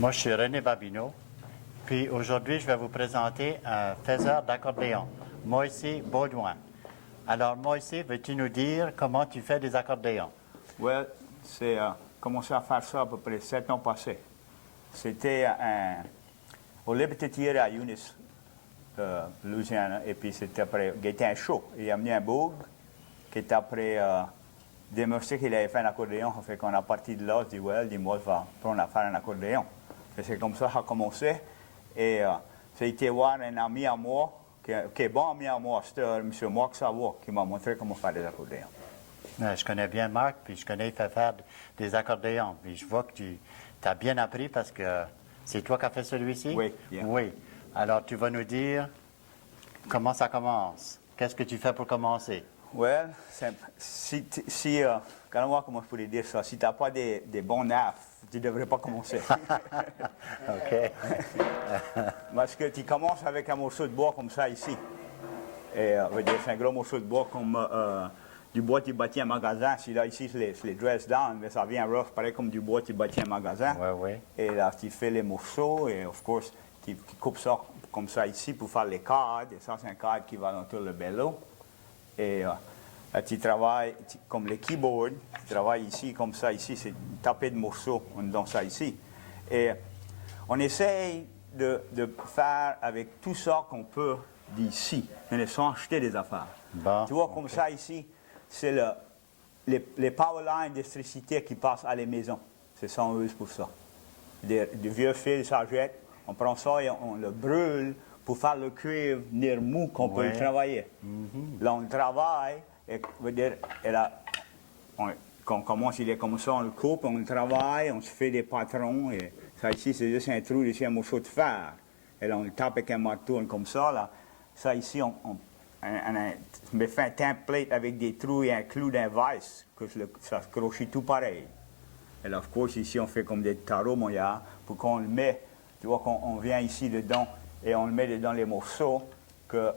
Moi, je suis René Babineau. Puis aujourd'hui, je vais vous présenter un faiseur d'accordéon, Moïse Baudouin. Alors, Moïse, veux-tu nous dire comment tu fais des accordéons? Oui, c'est commencé à faire ça à peu près 7 ans passés. C'était au Liberty Theater à Eunice, Louisiana, et puis c'était après, il était un show. Il a amené un boug qui était après des musiques qu'il avait fait un accordéon. Fait qu'on a parti de là, je dis, ouais, dis-moi, je vais prendre à faire un accordéon. Et c'est comme ça que ça a commencé. Et c'était voir un ami à moi, qui est bon ami à moi, c'était M. Marc Savoie, qui m'a montré comment faire des accordéons. Je connais bien Marc, puis je connais il fait faire des accordéons. Puis je vois que tu as bien appris parce que c'est toi qui as fait celui-ci? Oui, bien. Oui. Alors, tu vas nous dire comment ça commence. Qu'est-ce que tu fais pour commencer? Ouais, comment je pourrais dire ça? Si tu n'as pas des bons nerfs, tu ne devrais pas commencer. OK. Parce que tu commences avec un morceau de bois comme ça ici. Et c'est un gros morceau de bois comme du bois tu bâtis un magasin. Si là, ici, c'est les dress down, mais ça vient rough, pareil comme du bois tu bâtis un magasin. Oui, oui. Et là, tu fais les morceaux et, of course, tu coupes ça comme ça ici pour faire les cadres. Et ça, c'est un cadre qui va dans le bellow. Et là, tu travailles comme le keyboard, tu travailles ici, comme ça, ici, c'est taper de morceaux dans ça ici. Et on essaye de faire avec tout ça qu'on peut d'ici, mais sans acheter des affaires. Bon, Tu vois, comme ça ici, c'est les power lines d'électricité qui passent à les maisons. C'est ça, on use pour ça. Des vieux fils, ça jette, on prend ça et on le brûle pour faire le cuivre venir mou qu'on peut le travailler. Là, on travaille, et, quand on commence, il est comme ça, on le coupe, on le travaille, on se fait des patrons. Et ça ici, c'est juste un trou, ici, un morceau de fer. Et là, on le tape avec un marteau comme ça. Là. Ça ici, on me fait un template avec des trous et un clou d'un vice, que ça se crochit tout pareil. Et là, of course, ici, on fait comme des tarots, mon gars, pour qu'on le met, tu vois, qu'on vient ici dedans, et on le met dedans les morceaux, que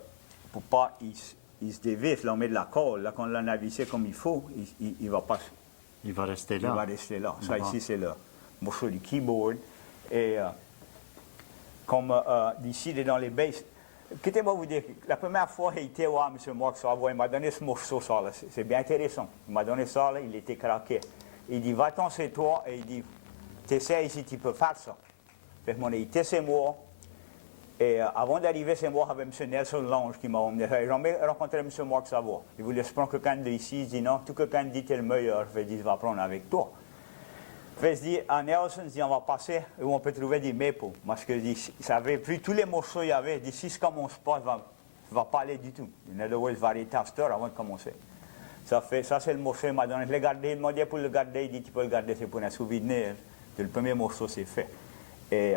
pour pas il se dévisse, là, on met de la colle, là, quand on l'a vissé comme il faut, il va pas... Il va rester là. Il va rester là. Ça, ici, c'est le morceau du keyboard. Et comme d'ici, dans les basses, quittez-moi vous dire, la première fois, il était voir M. Marc Savoie, il m'a donné ce morceau, ça, là, c'est bien intéressant. Il m'a donné ça, là, il était craqué. Il dit, va-t'en chez toi, et il dit, t'essayes si tu peux faire ça. Fait que mon il était chez moi, et avant d'arriver chez moi, avec M. Nelson Lange qui m'a emmené. J'ai jamais rencontré M. Marc Savoie. Il voulait se prendre quelqu'un d'ici, il dit, non, tout quelqu'un dit, t'es le meilleur. Fait il va prendre avec toi. Fait, je dis, à Nelson, je dis, on va passer où on peut trouver des maples. Parce que, ça avait pris tous les morceaux qu'il y avait. Je dis, si je commence pas, je ne va pas aller du tout. In other words, je vais arrêter à cette heure avant de commencer. Ça, c'est le morceau qu'il m'a donné. Je l'ai gardé, il m'a dit pour le garder. Il dit, tu peux le garder, c'est pour un souvenir. Le premier morceau, c'est fait. Et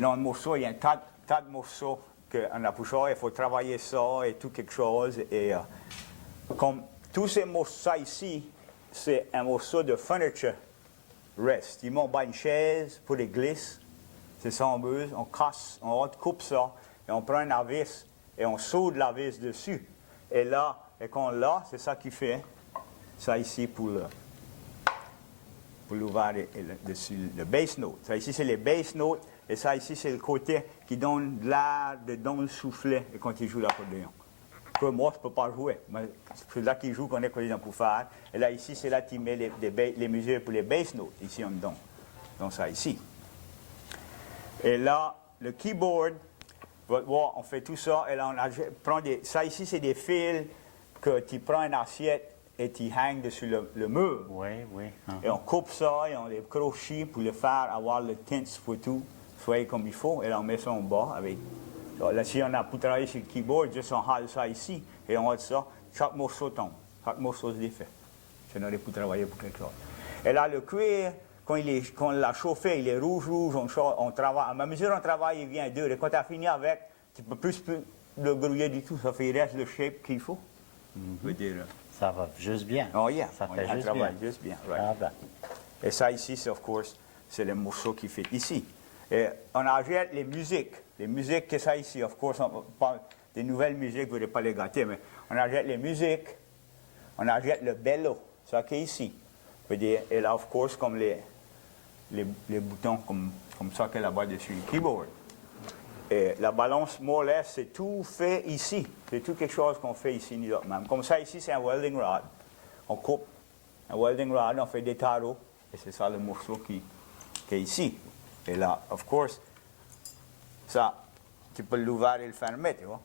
dans le morceau, il y a un tas de morceaux qu'on a pour ça. Il faut travailler ça et tout quelque chose. Et comme tous ces morceaux ici, c'est un morceau de furniture rest. Ils m'ont bas une chaise pour les glisses. C'est ça, on buse, on casse, on coupe ça, et on prend une vis, et on soude la vis dessus. Et là, et quand là, c'est ça qui fait ça ici pour l'ouvert dessus le bass note. Ça ici, c'est les bass notes, et ça ici, c'est le côté qui donne de l'air, dans le soufflet, et quand il joue l'accordéon. Que moi, je ne peux pas jouer. C'est là qu'il joue qu'on est collé pour faire. Et là, ici, c'est là qu'il met les mesures pour les bass notes, ici en dedans. Donc, ça ici. Et là, le keyboard, vous allez voir, on fait tout ça. Et là, prend ça ici, c'est des fils que tu prends une assiette et tu hangs dessus le mur. Oui, oui. Et on coupe ça et on les crochets pour le faire avoir le tints pour tout, soit comme il faut. Et là, on met ça en bas avec. Là, si on a pour travailler sur le keyboard, juste on hale ça ici et on a ça. Chaque morceau tombe. Chaque morceau se défait. Si on aurait pour travailler pour quelque chose. Et là, le cuir, quand on l'a chauffé, il est rouge, on travaille. À ma mesure, on travaille, il vient dur. Et quand tu as fini avec, tu ne peux plus le grouiller du tout. Ça fait il reste le shape qu'il faut. Veut dire, Ça va juste bien. oh yeah, Ça fait on juste travaille bien. juste bien. Right. Ah ben. Et ça ici, c'est, of course, c'est le morceau qui fait ici. Et on achète les musiques. Les musiques que ça ici, of course, on parle des nouvelles musiques, vous ne voulez pas les gâter, mais on achète les musiques, on achète le bello, ça qui est ici. Veut dire, et là, of course, comme les les boutons comme ça qu'elle a là-bas dessus le keyboard. Et la balance more or less, c'est tout fait ici. C'est tout quelque chose qu'on fait ici, nous autres même. Comme ça, ici, c'est un welding rod. On coupe un welding rod, on fait des tarots, et c'est ça le morceau qui est ici. Et là, of course, ça, tu peux l'ouvrir et le fermer, tu vois.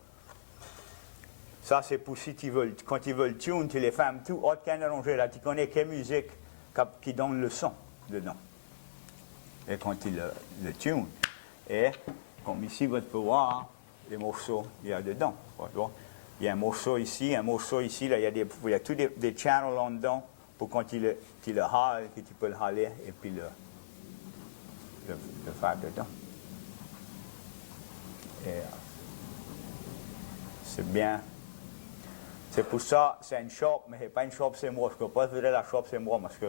Ça, c'est pour si tu veux, quand tu veux le tune, tu les fermes tout, autre qu'un arrangé. Là, tu connais quelle musique qui donne le son dedans. Et quand tu le tune. Et comme ici, vous pouvez voir les morceaux qu'il y a dedans. Il y a un morceau ici, là, il y a tous des channels en dedans pour quand tu le hales, que tu peux le haler et puis le faire dedans. Et c'est bien. C'est pour ça, c'est une shop, mais c'est pas une shop, c'est moi. Je ne peux pas dire la shop, c'est moi, parce que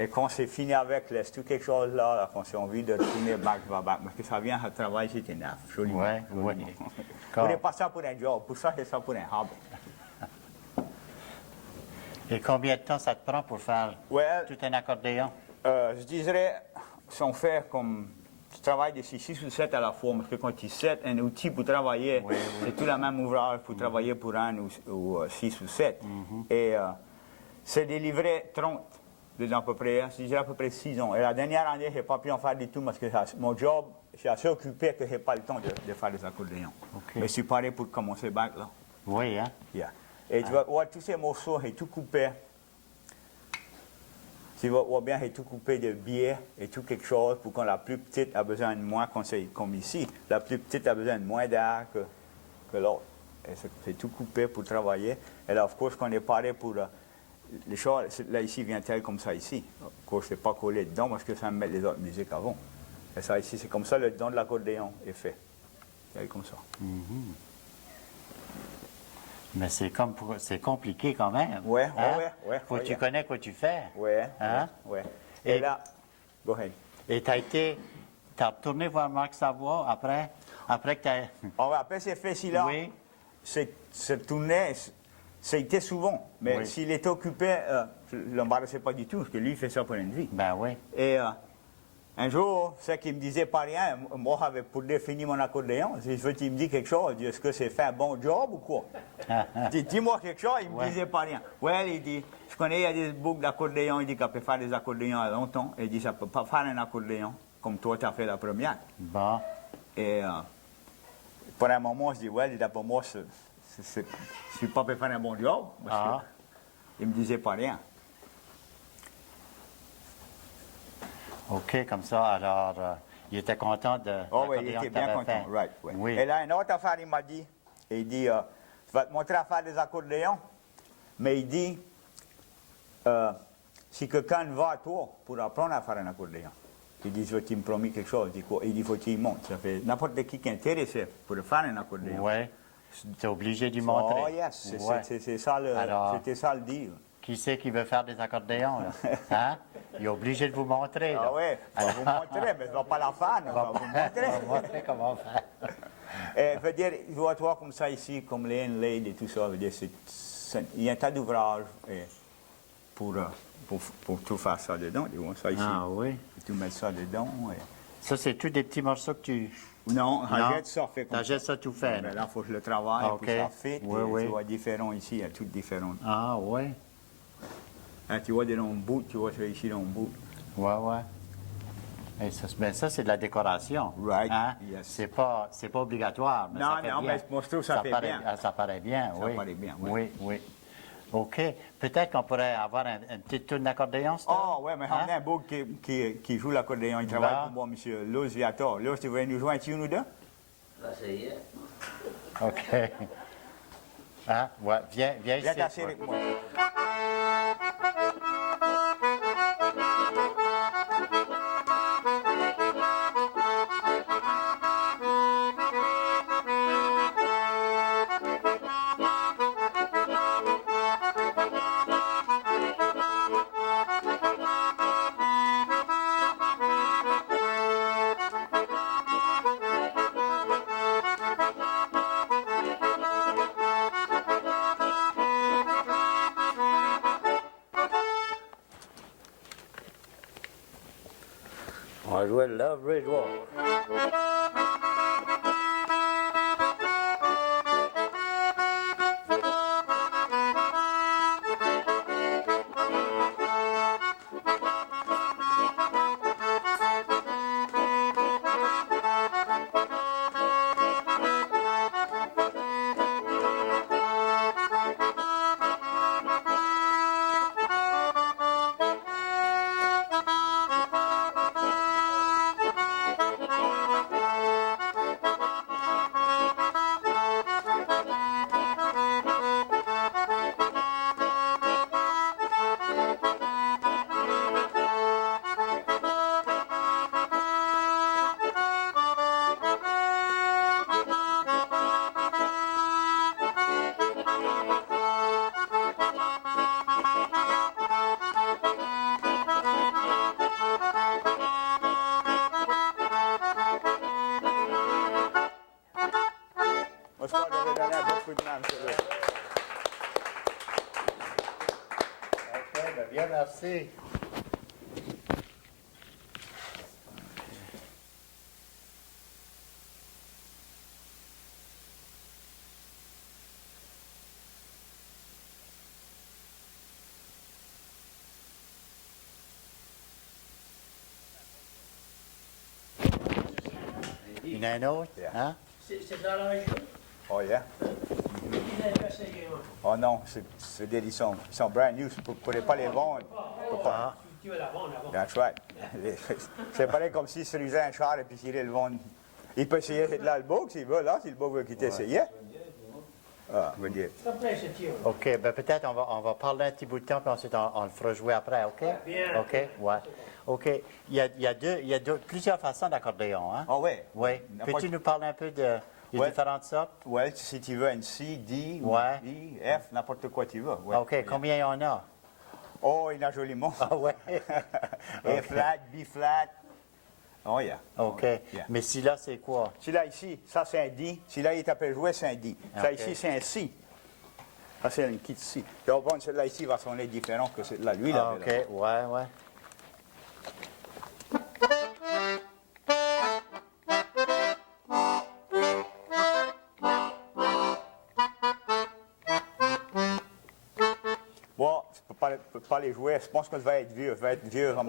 et quand c'est fini avec, laisse tout quelque chose là, quand c'est envie de tourner back, parce que ça vient à travailler, c'est enough. Joliment. Ouais, ouais. Vous n'avez pas ça pour un job, pour ça, c'est ça pour un hobby. Et combien de temps ça te prend pour faire Well, tout un accordéon? je dirais, si on fait comme, tu travailles de 6 ou 7 à la fois, parce que quand tu sais un outil pour travailler, Oui, c'est tout la même ouvrage pour travailler pour un ou 6 ou 7. Et c'est délivré 30. À peu près, je dirais à peu près 6 ans. Et la dernière année, je n'ai pas pu en faire du tout parce que mon job, je suis assez occupé que je n'ai pas le temps de faire des accordéons. Okay. Mais je suis paré pour commencer back là. Oui, hein? Yeah. Et tu vas voir tous ces morceaux, j'ai tout coupé. Tu vas voir bien, j'ai tout coupé de biais et tout quelque chose pour quand la plus petite a besoin de moins, quand c'est comme ici, la plus petite a besoin de moins d'air que l'autre. Et c'est tout coupé pour travailler. Et là, of course, quand on est paré pour les choses, là ici vient tel comme ça ici. Of course, je ne pas collé dedans parce que ça me met les autres musiques avant. Et ça ici, c'est comme ça, le don de l'accordéon est fait. Tel comme ça. Mais c'est compliqué quand même. Ouais, hein? ouais. Faut que tu connais quoi tu fais. Ouais, Hein? ouais. Et- Et là, go ahead. Et t'as retourné voir Marc Savoie après que t'as... On va après ces faits-ci-là, Oui. c'est tourné, c'était souvent. Mais Oui. s'il était occupé, je ne l'embarrassais pas du tout, parce que lui, il fait ça pour une vie. Ben oui. Et un jour, c'est qu'il me disait pas rien. Moi, pour définir mon accordéon, il me dit quelque chose. Il dit, est-ce que c'est fait un bon job ou quoi? Je dis, dis-moi quelque chose, il ne me Ouais. disait pas rien. Ouais, il dit, je connais, il y a des boucles d'accordéon, il dit qu'on peut faire des accordéons à longtemps. Et il dit, ça ne peut pas faire un accordéon comme toi, tu as fait la première. Bon. Et pour un moment, je dis, ouais, d'après moi, je ne suis pas pour faire un bon job. Parce qu'il ne me disait pas rien. OK, comme ça, alors, il était content de Oh oui, il l'accordéon était que bien t'avais content. fait. Right, ouais. Oui. Et là, une autre affaire, il m'a dit, il dit, je vais te montrer à faire des accordéons, mais il dit, si quelqu'un va à toi pour apprendre à faire un accordéon, il dit, je vais te promettre quelque chose. Il dit, faut que tu y montes. Ça fait n'importe qui est intéressé pour faire un accordéon. Oui. Tu es obligé d'y montrer. Oh yes, Ouais. c'est ça c'était ça le deal. Qui c'est qui veut faire des accordéons, là? Hein? Il est obligé de vous montrer, là. Ah oui, je vais vous montrer, mais je ne vais pas la faire, je vais vous On va montrer. montrer comment faire. Je veux dire, je vois toi comme ça ici, comme les inlaid et tout ça, je veux dire, il y a un tas d'ouvrages pour tout faire ça dedans, tu vois, ça ici. Ah oui. Et tout mettre ça dedans. Ça, c'est tout des petits morceaux que tu... Non, Non, j'achète ça fait comme t'achètes ça tout fait, Mais là. là, il faut que je le travaille, Ah, pour ok. ça fait. Oui, et oui. Tu vois, différents ici, il y a toutes différentes. Ah oui. Hein, tu vois, dans le bout, tu vois, c'est ici dans le bout. Ouais, ouais. Et ça, ben ça, c'est de la décoration. Right, Hein? yes. C'est pas obligatoire, mais Non, ça fait non, bien. mais moi, je trouve que ça fait paraît, bien. Ça paraît bien, Ça oui. paraît bien, oui. Oui, oui. OK. Peut-être qu'on pourrait avoir une petite tourne d'accordéon, c'est Oh, oui, mais on a un beau qui joue l'accordéon. Il travaille Bah. pour moi, M. Luz Viator. Luz, tu voudrais nous jouer un tune ou deux? Va essayer. OK. Hein? Ouais, viens Viens ici. t'asseoir avec moi. On va jouer Love Bridgewater. Moi, je crois que j'avais donné un bon coup de main, monsieur. OK, bien, merci. Il y en a un autre? Yeah. Hein? C'est dans la région. Oh, yeah. Il a déjà essayé. Oh non, c'est-à-dire ils sont brand new, vous ne pourrez pas les vendre. Vous pouvez pas. Tu veux la vendre avant. That's right. C'est pareil comme s'il se lisait un char et puis s'il irait le vendre. Il peut essayer là le bug s'il veut, là, si le bug veut quitter, essayer. Ah, je veux dire. Ça plaît, ce tir. OK, ben peut-être on va parler un petit bout de temps, puis ensuite on le fera jouer après, OK? Bien. OK, ouais. OK. Il y a plusieurs façons d'accordéon, hein? Ah oui. Oui. N'importe- Peux-tu nous parler un peu des Ouais. différentes sortes? Ouais, si tu veux un C, D, Ouais. E, F, n'importe quoi tu veux. Ouais. OK, combien il y en a? Oh, il y en a joliment. Ah ouais. A flat, B flat. Oh, yeah. OK. Yeah. Mais si là, c'est quoi? Celui-là ici, ça c'est un D. Celui-là, il t'appelle jouer, c'est un D. Ça OK. ici, c'est un C. Ça, c'est une petite C. Donc, bon, celui-là ici va sonner différent que celui-là. Lui, Ah, là. OK, ouais, ouais. Bon, je ne peux pas les jouer. Je pense que je vais être vieux. Je vais être vieux. Je vais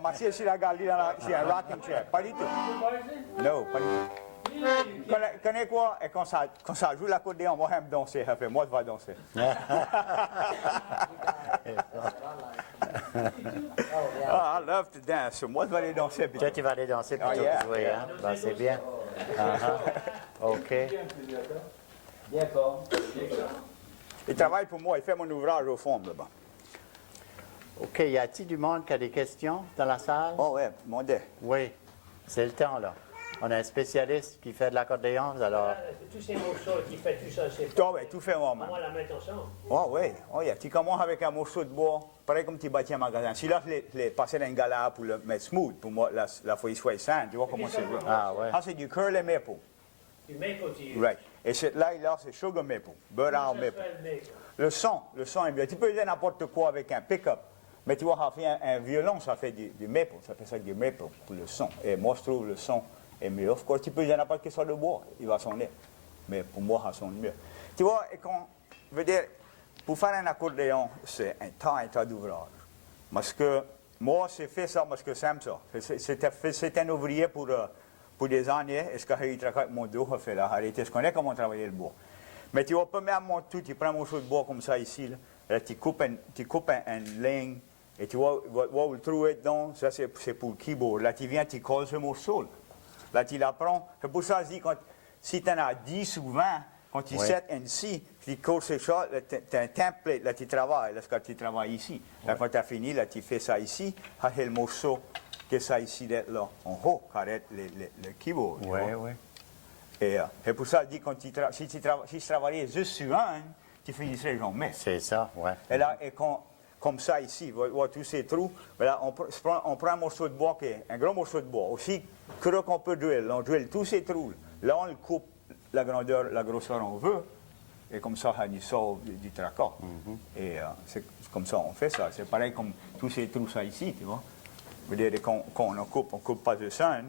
m'asseoir sur la galerie, sur un rocking chair. Pas du tout. Non, pas du tout. Connais quoi? Et quand ça joue l'accordéon, moi, j'aime danser. Ça fait, moi, je vais danser. Ah, I love to dance. Moi, je vais aller danser. puis- Toi, tu vas aller danser plutôt Ah, yeah, que jouer, yeah. hein? Ben, c'est bien. OK. Il travaille pour moi. Il fait mon ouvrage au fond, là-bas. OK, y a-t-il du monde qui a des questions dans la salle? Oh, ouais, mon Dieu. Oui, c'est le temps, là. On a un spécialiste qui fait de l'accordéon, alors... Tous ces morceaux qui fait tout ça, c'est Toi, ouais, tout fait moi, on man. va la mettre ensemble. Oh, oui. Oh, yeah. Tu commences avec un morceau de bois, pareil comme tu bâtis un magasin. Si là, je l'ai passé dans un gala pour le mettre smooth, pour moi, la feuille soit saine, tu vois comment c'est. Ah, ouais. Ah, c'est du curly maple. Du maple, tu Right. Et là, c'est sugar maple, butter ça maple. s'appelle maple. Le son est bien. Tu peux dire n'importe quoi avec un pick-up. Mais tu vois, ça fait un violon, ça fait du maple. Ça fait ça du maple pour le son. Et moi, je trouve le son est mieux. Of course, tu peux dire n'importe quel sorte de bois, il va sonner. Mais pour moi, ça sonne mieux. Tu vois, et quand, je veux dire, pour faire un accordéon, c'est un tas d'ouvrage. Parce que moi, j'ai fait ça parce que j'aime ça. C'est un ouvrier pour des années. Et ce que j'ai travaillé avec mon dos, j'ai fait là. Arrêtez, je connais comment travailler le bois. Mais tu vois, premièrement, tu prends un morceau de bois comme ça ici, là tu coupes une ligne, et tu vois, le trou est dedans, ça c'est pour le keyboard. Là, tu viens, tu colles ce morceau. Là, tu l'apprends. C'est pour ça que je dis, si tu en as 10 ou 20, quand tu Ouais. set ici, tu colles ces choses, tu as un template, là, tu travailles. Là, quand tu travailles ici. Là, quand tu as fini, là, tu fais ça ici, ça c'est le morceau que ça ici, d'être là, en haut, carré, le keyboard. tu Oui, vois. oui. Et c'est pour ça que je dis, si je travaillais juste sur un, tu finirais jamais. C'est ça, ouais. Et là, comme ça ici, vous voyez tous ces trous, là, on prend un morceau de bois, un gros morceau de bois, aussi creux qu'on peut drill. On drill tous ces trous. Là, on le coupe la grandeur, la grosseur on veut, et comme ça, on sort du tracas. Et c'est comme ça on fait ça. C'est pareil comme tous ces trous ça ici, tu vois. Vous dire qu'on on coupe pas de ça. Hein.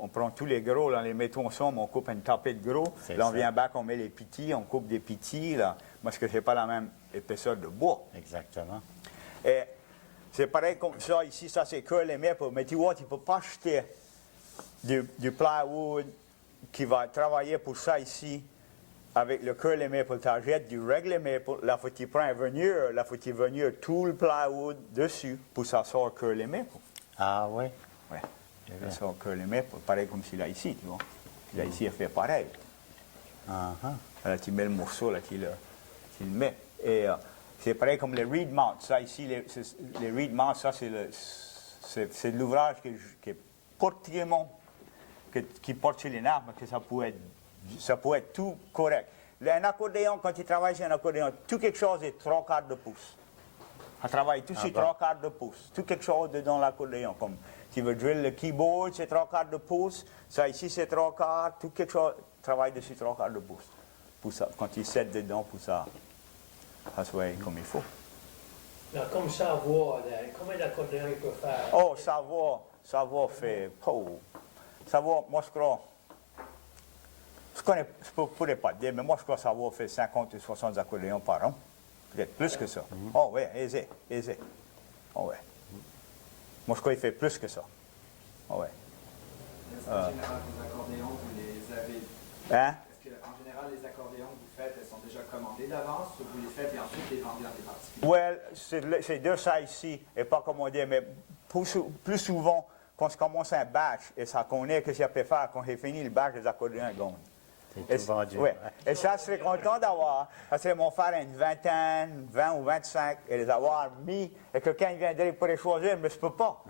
On prend tous les gros, là, on les met ensemble, on coupe une tapée de gros. C'est Là, on ça. vient back, on met les petits, on coupe des petits, là, parce que c'est pas la même épaisseur de bois. Exactement. Et c'est pareil comme ça, ici, ça c'est curly maple, mais tu vois, tu ne peux pas acheter du plywood qui va travailler pour ça ici avec le curly maple. Tu achètes du regular maple, là, faut que tu prends un veneer, là, faut que tu veneer tout le plywood dessus pour que ça sorte curly maple. Ah oui? Ouais. Ça sort curly maple, pareil comme celui-là ici, tu vois. Celui-là ici, il fait pareil. Uh-huh. Là, tu mets le morceau, là, tu le mets. Et c'est pareil comme les reed mounts. Ça, ici, les reed mounts, ça, c'est de l'ouvrage qui est particulièrement, qui porte sur les arbres, que ça peut être tout correct. Un accordéon, quand tu travailles sur un accordéon, tout quelque chose est 3/4 de pouce. On travaille tout sur 3/4 de pouce. Tout quelque chose dans l'accordéon. Comme tu veux drill le keyboard, c'est 3/4 de pouce. Ça ici, c'est 3/4. Tout quelque chose travaille dessus 3/4 de pouce. Pour ça, quand tu sets dedans, pour ça soit comme il faut. Là, comme savoir, là, combien d'accordéons il peut faire? Oh, savoir fait. Oh, savoir, moi je crois. Je ne pourrais pas dire, mais moi je crois que savoir fait 50 ou 60 accordéons par an. Peut-être plus que ça. Oh oui, aisé. Oh oui. Moi je crois qu'il fait plus que ça. Oh oui. Est-ce qu'en général, vos accordéons, vous les avez... Hein? Est-ce qu'en général, les accordéons que vous faites, elles sont déjà commandées d'avance ou vous les faites et ensuite les vendez à des particuliers? Oui, c'est de ça ici, et pas commandé, mais plus souvent, quand je commence un batch, et ça connaît que j'ai fait faire, quand j'ai fini le batch, les accordéons gagnent. C'est tout vendu. Ouais. Et ça, je serais content d'avoir. Ça serait mon faire une vingtaine, 20 ou 25, et les avoir mis, et que quelqu'un viendrait pour les choisir, mais je ne peux pas.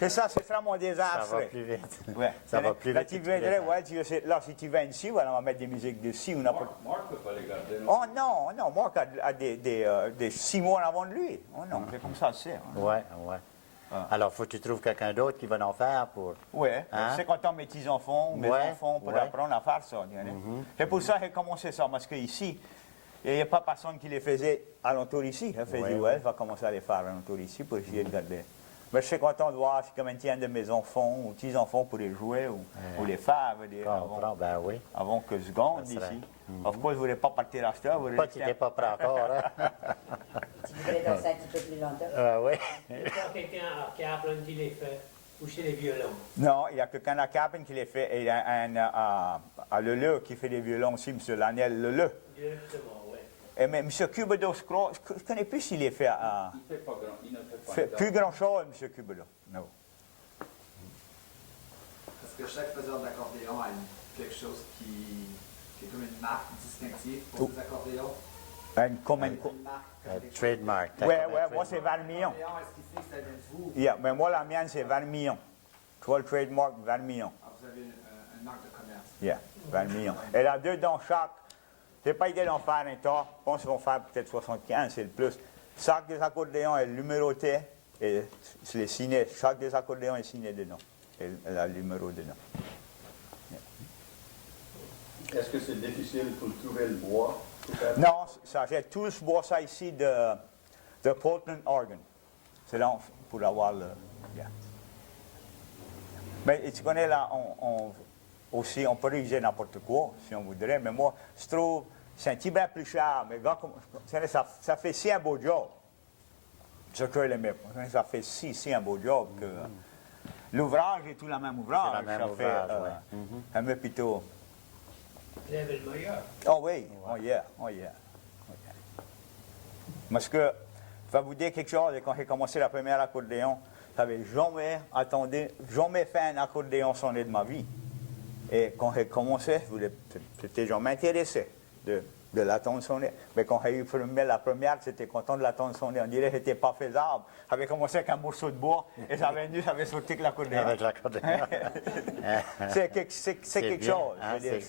C'est ça, c'est vraiment mon Ça désastre. va plus vite. Ouais. Ça va plus Là, vite. tu que tu les viendrais, fais. ouais, là, si tu viens ici, voilà, on va mettre des musiques dessus ou n'importe. Marc ne peut pas les garder. Non? Oh non, Marc a des 6 mois avant de lui. Oh non, c'est comme ça, c'est. Hein. Ouais. Alors, faut que tu trouves quelqu'un d'autre qui va en faire pour. Oui, Hein? c'est content mes petits-enfants, mes Ouais, enfants pour ouais. apprendre à faire ça. C'est pour ça que j'ai commencé ça, parce qu'ici, il n'y a pas personne qui les faisait alentour ici. Elle fait Ouais, dit, ouais, je vais commencer à les faire alentour ici pour essayer de garder. Mais je suis content de voir si comme un de mes enfants ou petits-enfants pour les jouer ou les faire, veut dire, Comprends, ben oui. avant que je gagne Ça serait- ici. Of course, je ne voulais pas partir à ça. Pas que tu n'es pas prêt encore, hein? Tu voudrais danser un petit peu plus longtemps? Oui. Il y a pas quelqu'un à Kaplan qui les fait, ou chez les violons. Non, il y a quelqu'un à Capin qui les fait, et il y a un à Leleu qui fait des violons aussi, M. Laniel Leleu. Justement, oui. Et mais M. Cubedo, je ne connais plus s'il est fait à. Il ne fait pas grand, il ne fait pas Fait grand. plus grand chose, M. Cubedo. Non. Parce que chaque faiseur d'accordéon a quelque chose qui est comme une marque distinctive pour ses accordéons. Comme un. Une marque. comme quelque chose. Trademark. Oui, moi c'est 20 millions. Accordéon, est-ce qu'il sait que ça vient de vous? Yeah, mais moi la mienne c'est 20 millions. Tu vois le trademark, 20 millions. Ah, vous avez une marque de commerce. Yeah, 20 millions. Elle a deux dans chaque. C'est pas idée d'en faire un tas. Je pense qu'ils vont faire peut-être 75, c'est le plus. Chaque des accordéons est numéroté et c'est signé. Chaque des accordéons est signé dedans. Elle a le numéro dedans. Est-ce que c'est difficile pour trouver le bois? pour faire- Non, ça, j'ai tous bois ça ici de Portland, Oregon. C'est là pour avoir le. Yeah. Mais tu connais là, aussi, on peut réaliser n'importe quoi si on voudrait, mais moi, je trouve c'est un petit peu plus cher, mais gars, ça fait si un beau job. Ce que les mecs, ça fait si un beau job que l'ouvrage est tout le même ouvrage. C'est le même ça ouvrage, fait ouais. un peu plutôt. Lève le meilleur. Oh oui, oh yeah. Parce que, je vais vous dire quelque chose, quand j'ai commencé la première accordéon, je n'avais jamais fait un accordéon sonné de ma vie. Et quand j'ai commencé, c'était jamais intéressé de l'attendre sonner. Mais quand j'ai eu la première, j'étais content de l'attendre sonner. On dirait que ce n'était pas faisable. J'avais commencé avec un morceau de bois et j'avais sauté avec l'accordéon. Avec l'accordéon. C'est quelque bien, chose. hein, Je veux dire,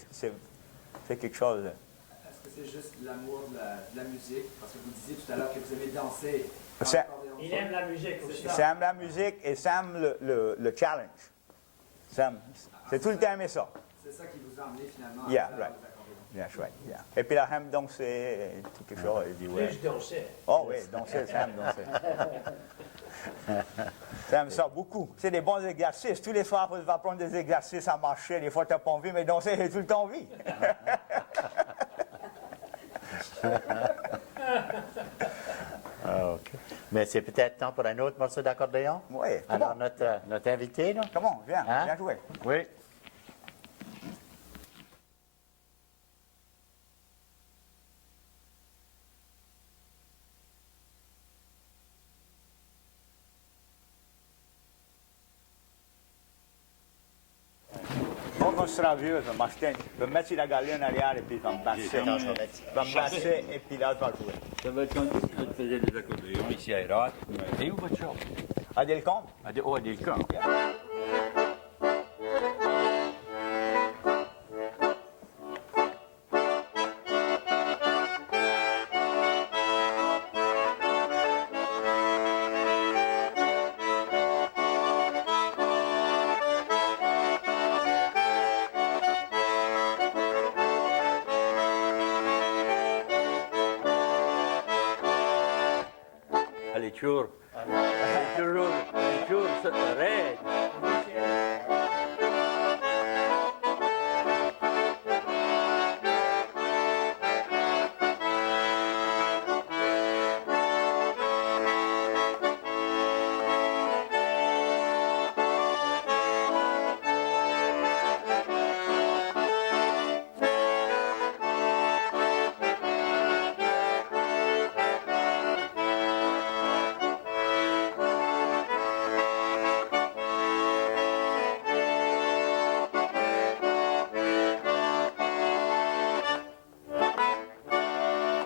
c'est quelque chose. Est-ce que c'est juste l'amour de la musique? Parce que vous disiez tout à l'heure que vous aimez danser. en C'est- accordéon. Il aime la musique aussi. ça. Sam la musique et Sam le challenge. Sam, c'est tout le temps aimé ça. C'est ça qui vous a emmené finalement à Yeah, faire right. les accordéons. Yes, right, yeah. Et puis la Ham dansait, et tout quelque chose. Il dit, ouais. Plus dansait. Oh oui, danser, Sam dansait. J'aime ça beaucoup. C'est des bons exercices. Tous les soirs, tu vas prendre des exercices à marcher. Des fois, tu n'as pas envie, mais danser, j'ai tout le temps envie. Ah, OK. Mais c'est peut-être temps pour un autre morceau d'accordéon? Oui. Alors, notre invité, là? Comment? Viens, Hein? viens jouer. Oui. Moi, quand je serai vieux, je vais me mettre sur la galerie en arrière et puis je vais me basser. Je vais me basser et puis là, je vais jouer. Ça va être quand tu faisais des accordéons ici à Hérat. Et où votre shop? À Delcombe? À Delcamp. Elle est toujours raide.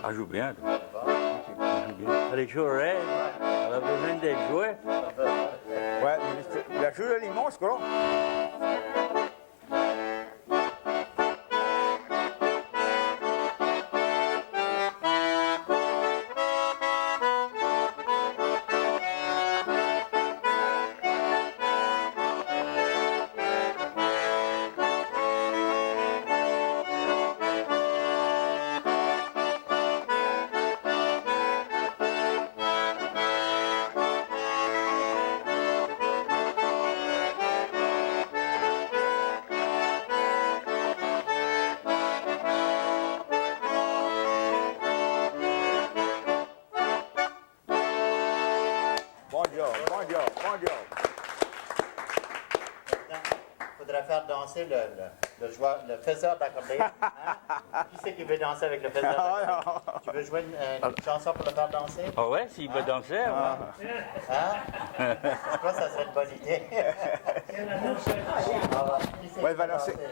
Elle joue bien. Elle joue bien. Elle est toujours raide. Elle a besoin d'être jouée. Ouais, la joue de limon, c'est quoi? Bon job, bon job, bon job. Il faudrait faire danser le faiseur d'accordéon. Hein? Qui c'est qui veut danser avec le faiseur d'accordéon? Tu veux jouer une chanson pour le faire danser? Ah ouais, s'il veut danser, Hein? Je crois que ça serait une bonne idée. Qui c'est Ouais, qui va danser. Toi,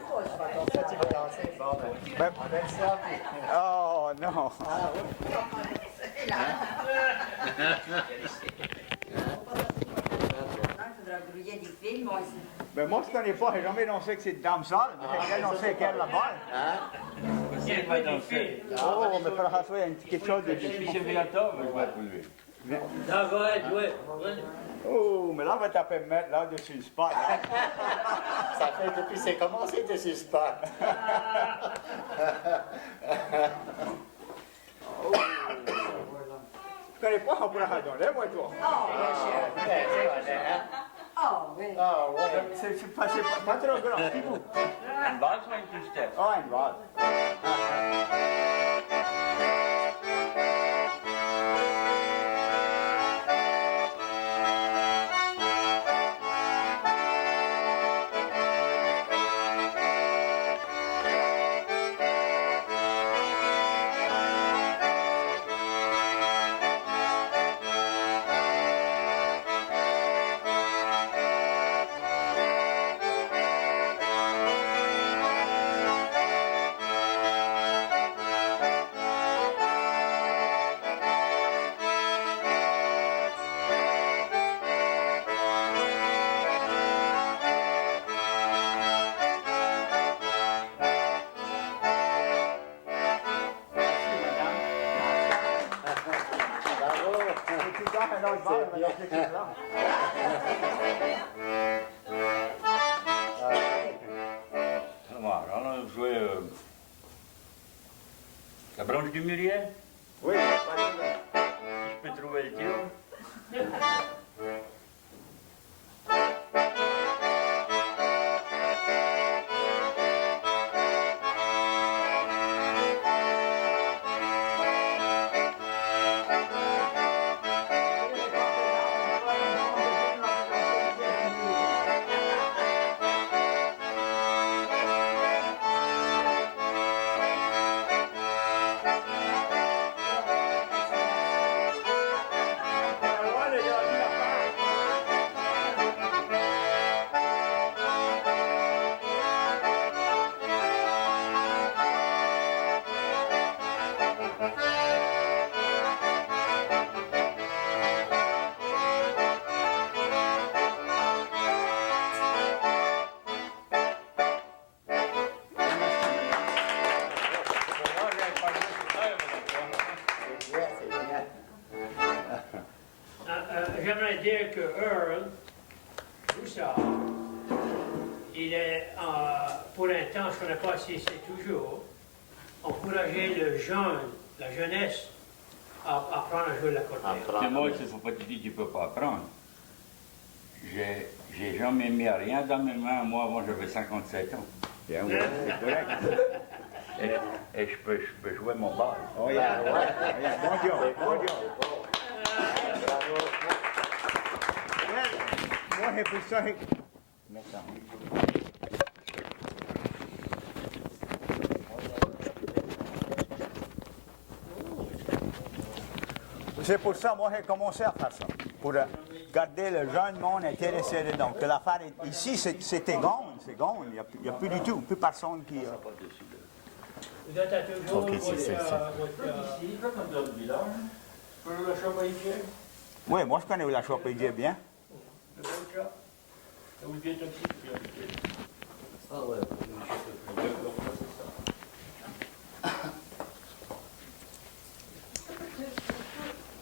tu veux danser? Bon, Ouais. on aime ça. Oh non. Il faudra grouiller des films, moi aussi. Ben moi, je connais pas, j'ai jamais dansé avec cette dame sale, mais j'ai dansé avec elle là-bas. s'il veut danser. Oh, mais il faudra faire quelque chose de Michel Viator va jouer pour lui. Non, go ahead, jouez. Oh, mais là, on va taper me mettre là dessus le spot. Là. Ça fait depuis que c'est commencé de suspens. Je connais pas, on pourra donner, moi, toi. Oh, oui. Ah ouais. C'est pas trop grand, petit bout. Une valse ou un two-step? Ah, une valse. Alors, on a joué la branche du mûrier. Oui, pas de problème. Je peux trouver le tir. dire que Earl Broussard, il est, pour un temps, je ne connais pas si c'est toujours, encourager le jeune, la jeunesse, à apprendre à jouer de l'accordéon. Mais moi, il ne faut pas te dire que tu ne peux pas apprendre. J'ai jamais mis rien dans mes mains, moi, avant j'avais 57 ans. Bien, ouais, c'est correct. Et je peux jouer mon bal. Oh, yeah, ouais. Yeah, bon job, bon job. Moi, c'est pour ça que... C'est pour ça, moi, j'ai commencé à faire ça. Pour garder le jeune monde intéressé dedans. Que l'affaire est... Ici, c'était gone, c'est gone. Il n'y a plus du tout, plus personne qui... Vous êtes à toujours Ok, c'est ça. Ici, là, comme dans le village, tu peux le choper Oui, moi, je connais la Chopédier bien. le bon chat. Où tu es toxique, tu as habité. Ah ouais.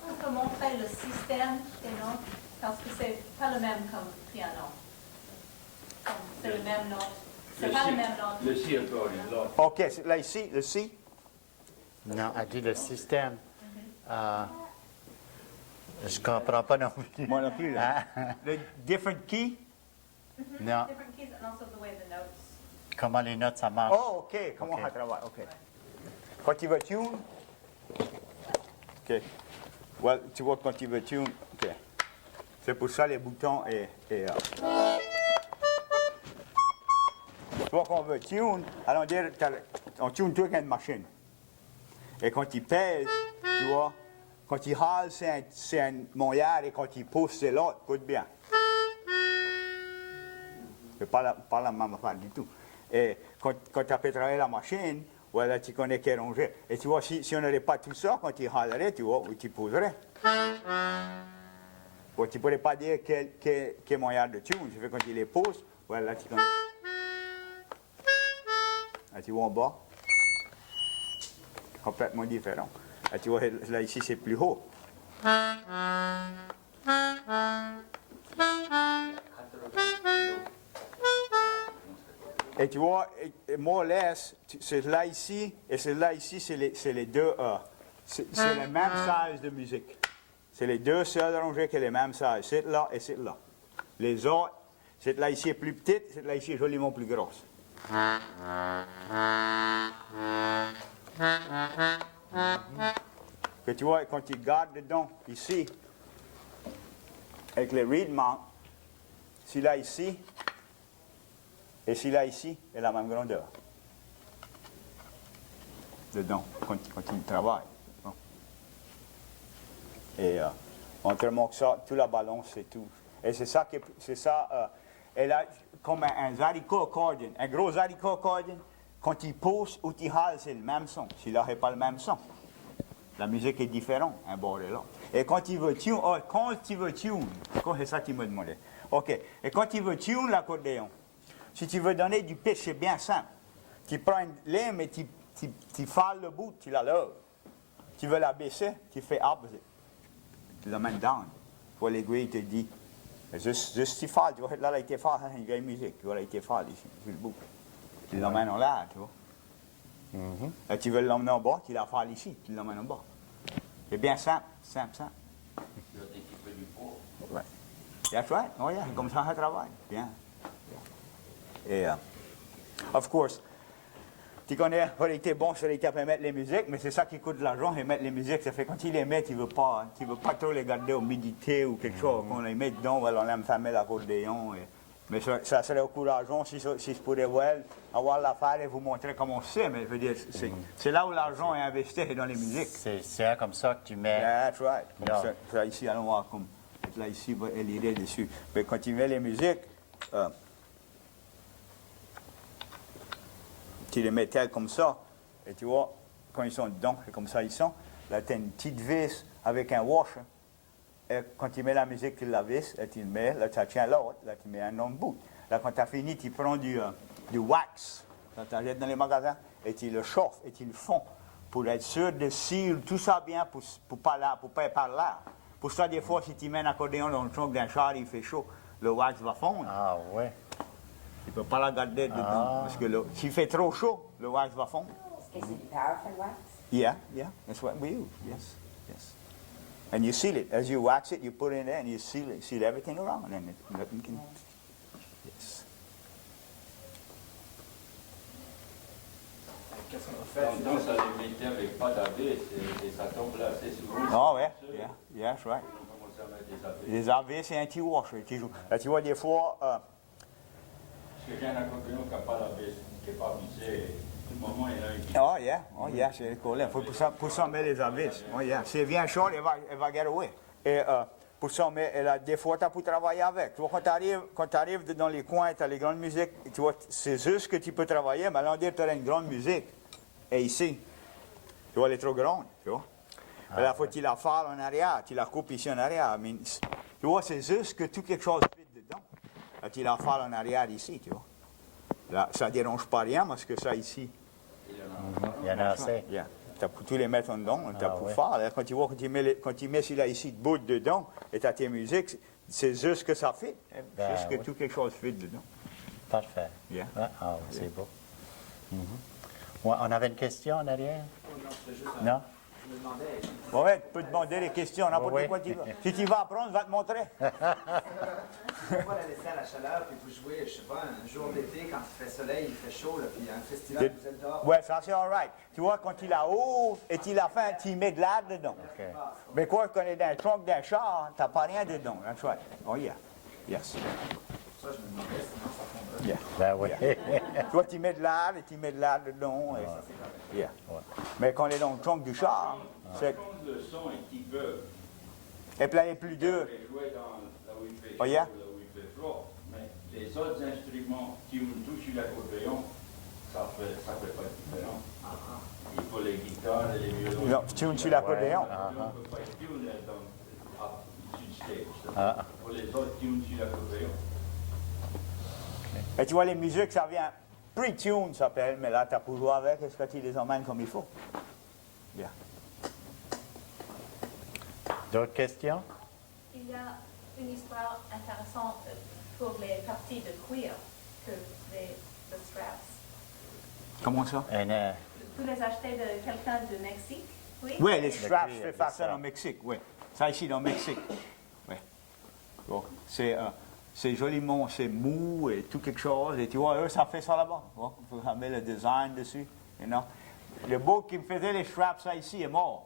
On peut montrer le système des notes parce que c'est pas le même comme piano. C'est le même note. C'est pas le même note. Le si encore, il est là. OK, là, ici, le si. Non, elle dit le système. Je comprends pas non plus. Moi non plus, là. Le different key. Non, Different keys and also the way the notes. comment les notes, ça marche. Oh, OK, comment OK. ça travaille, OK. Quand tu veux tune. OK. Well, tu vois, quand tu veux tune, OK. C'est pour ça les boutons et tu vois qu'on veut tune, allons dire, on tune tout avec une machine. Et quand il pèse, tu vois, quand il hale, c'est un mondial et quand il pousse, c'est l'autre. Écoute bien. C'est pas la même affaire du tout. Et quand tu as fait travailler la machine, voilà, tu connais qu'elle rongée. Et tu vois, si on n'avait pas tout ça, quand tu halerais, tu vois, où tu poserais. Bon, tu ne pourrais pas dire quel moyen de tune. Je fais quand il les pose, voilà, tu connais. Là, tu vois en bas. Complètement différent. Là, tu vois, là, ici, c'est plus haut. Et tu vois, more or less, c'est là ici et c'est là ici, c'est les deux, c'est le même size de musique. C'est les deux seuls rangées qui ont les mêmes sizes. C'est là et c'est là. Les autres, cette là ici est plus petite, cette là ici est joliment plus grosse. Que tu vois, quand tu gardes dedans, ici, avec les reedements, celui-là ici, et celui-là ici est la même grandeur. Dedans, quand il travaille. Bon. Et autrement que ça, tout la balance, c'est tout. Et c'est ça, elle a comme un haricot accordion, un gros haricot accordion, quand il pousse ou il hale, c'est le même son. Celui-là n'est pas le même son. La musique est différente, un bord et l'autre. Et quand tu veux tune, c'est ça que tu me demandais. OK. Et quand tu veux tune l'accordéon, si tu veux donner du pitch, c'est bien simple. Tu prends une lame et tu fales le bout, tu la lèves. Tu veux la baisser, tu fais opposite. Tu l'amènes down. Tu vois, l'aiguille te dit, juste tu fales, tu vois, là, il a été fale, il y a une musique, tu vois, là, il a été fale ici, sur le bout. Tu l'emmènes en l'air, tu vois. Et tu veux l'emmener en bas, tu la fales ici, tu l'emmènes en bas. C'est bien simple, simple. Ouais. That's right. Oh yeah, comme ça, ça travaille. Bien. Et, of course, tu connais, il était bon sur les capes à mettre les musiques, mais c'est ça qui coûte de l'argent, et mettre les musiques, ça fait quand il les met, tu veux pas trop les garder au méditer ou quelque chose, qu'on les met dedans, voilà, on aime fermer l'accordéon. Mais ça serait encourageant si je pourrais avoir l'affaire et vous montrer comment c'est, mais je veux dire, c'est là où l'argent est investi, dans les musiques. C'est comme ça que tu mets. That's right. Comme Yeah. ça, ici, allons voir comme là ici, elle irait dessus. Mais quand tu mets les musiques, tu les mets telles comme ça, et tu vois, quand ils sont dedans, c'est comme ça ils sont. Là, tu as une petite vis avec un washer. Et quand tu mets la musique, tu la vis, et tu le mets, là, tu tiens l'autre, là, tu mets un long bout. Là, quand tu as fini, tu prends du wax, tu achètes dans les magasins, et tu le chauffes, et tu le fonds, pour être sûr de sciller tout ça bien, pour pas être par là. Pour ça, des fois, si tu mets un accordéon dans le trunk d'un char, il fait chaud, le wax va fondre. Ah, ouais. Tu ne peux pas la garder dedans. Ah. Parce que s'il fait trop chaud, le wax va fondre. Est-ce que c'est du paraffin wax? Yeah, that's what we use. Yes. And you seal it. As you wax it, you put it in there and you seal everything around. And nothing can. Yes. Qu'est-ce qu'on fait? Tendance à les mettre avec pas d'avis et ça tombe là assez souvent. Oh, yeah, that's right. On commence à mettre des avis. Les AV, c'est un petit wash. Là, tu vois, des fois, Parce que j'ai un accordéon qui n'a pas la baisse, qui n'est pas vissé, tout le moment il y en a un qui. c'est le collet. Pour ça, on met les AV. Oh, yeah. Si elle vient short, elle va get away. Et pour ça, on met, des fois, tu as pour travailler avec. Tu vois, quand tu arrives dans les coins, tu as les grandes musiques, tu vois, c'est juste que tu peux travailler, mais là, on dit que tu as une grande musique. Et ici, tu vois, elle est trop grande, tu vois. Et là, il faut que tu la fasses en arrière, tu la coupes ici en arrière. Mais, tu vois, c'est juste que tout quelque chose fit dedans. Là, tu la fasses en arrière ici, tu vois. Là, ça ne dérange pas rien parce que ça ici. Il y en a assez. Yeah. Tu as pour tous les mettre en dedans, tu as pour ouais. faire. Là, quand tu vois, quand tu mets celui-là ici, bout dedans, et tu as tes musiques, c'est juste que ça fit. Ben, juste que oui. tout quelque chose fit dedans. Parfait. Yeah. Ah, c'est beau. Ouais, on avait une question en arrière? Oh non, c'était juste un... Non? Je me demandais, Ouais, tu peux demander des questions, n'importe Oui. quoi tu veux. Si tu vas apprendre, je vais te montrer. pourquoi la laisser à la chaleur, puis vous jouez, je sais pas, un jour d'été, quand il fait soleil, il fait chaud, là, puis un festival, vous êtes dehors. Ouais, ça c'est all right. Tu vois, quand tu la ouvres et tu la fais, tu mets de l'air dedans. OK. Mais quoi, quand on est dans le trunk d'un char, tu n'as pas rien dedans. That's right. Oh yeah. Yes. Ça, je me demandais, sinon ça fondrait. Yeah. Ben oui. Tu vois, tu mets de l'air et tu mets de l'air dedans. Yeah. Mais quand on est dans le trunk du char, c'est... Par contre, le son est un petit peu. Et puis là, il est plus dur. Il jouer dans là où il fait chaud, Oh, yeah? là où il fait froid. Mais les autres instruments qui ont tout sur l'accordéon, ça fait pas de différence. Il faut les guitares et les violons. Non, tu tunes sur l'accordéon. On ne peut pas tuner sur le stage. Ah. Pour les autres tunes sur l'accordéon. Et tu vois, les musiques, ça vient pre-tune, ça s'appelle, mais là, tu as pour jouer avec, est-ce que tu les emmènes comme il faut? Yeah. D'autres questions? Il y a une histoire intéressante pour les parties de cuir que les straps. Comment ça? Vous les achetez de quelqu'un du Mexique? Oui? Oui, les straps, cuir, je fais les faire ça straps. au Mexique, oui. Ça ici, au Mexique. Oui. Bon, c'est joliment, c'est mou et tout quelque chose. Et tu vois, eux, ça fait ça là-bas. Bon, il faut mettre le design dessus. You know? Le beau qui me faisait les straps, ça ici, est mort.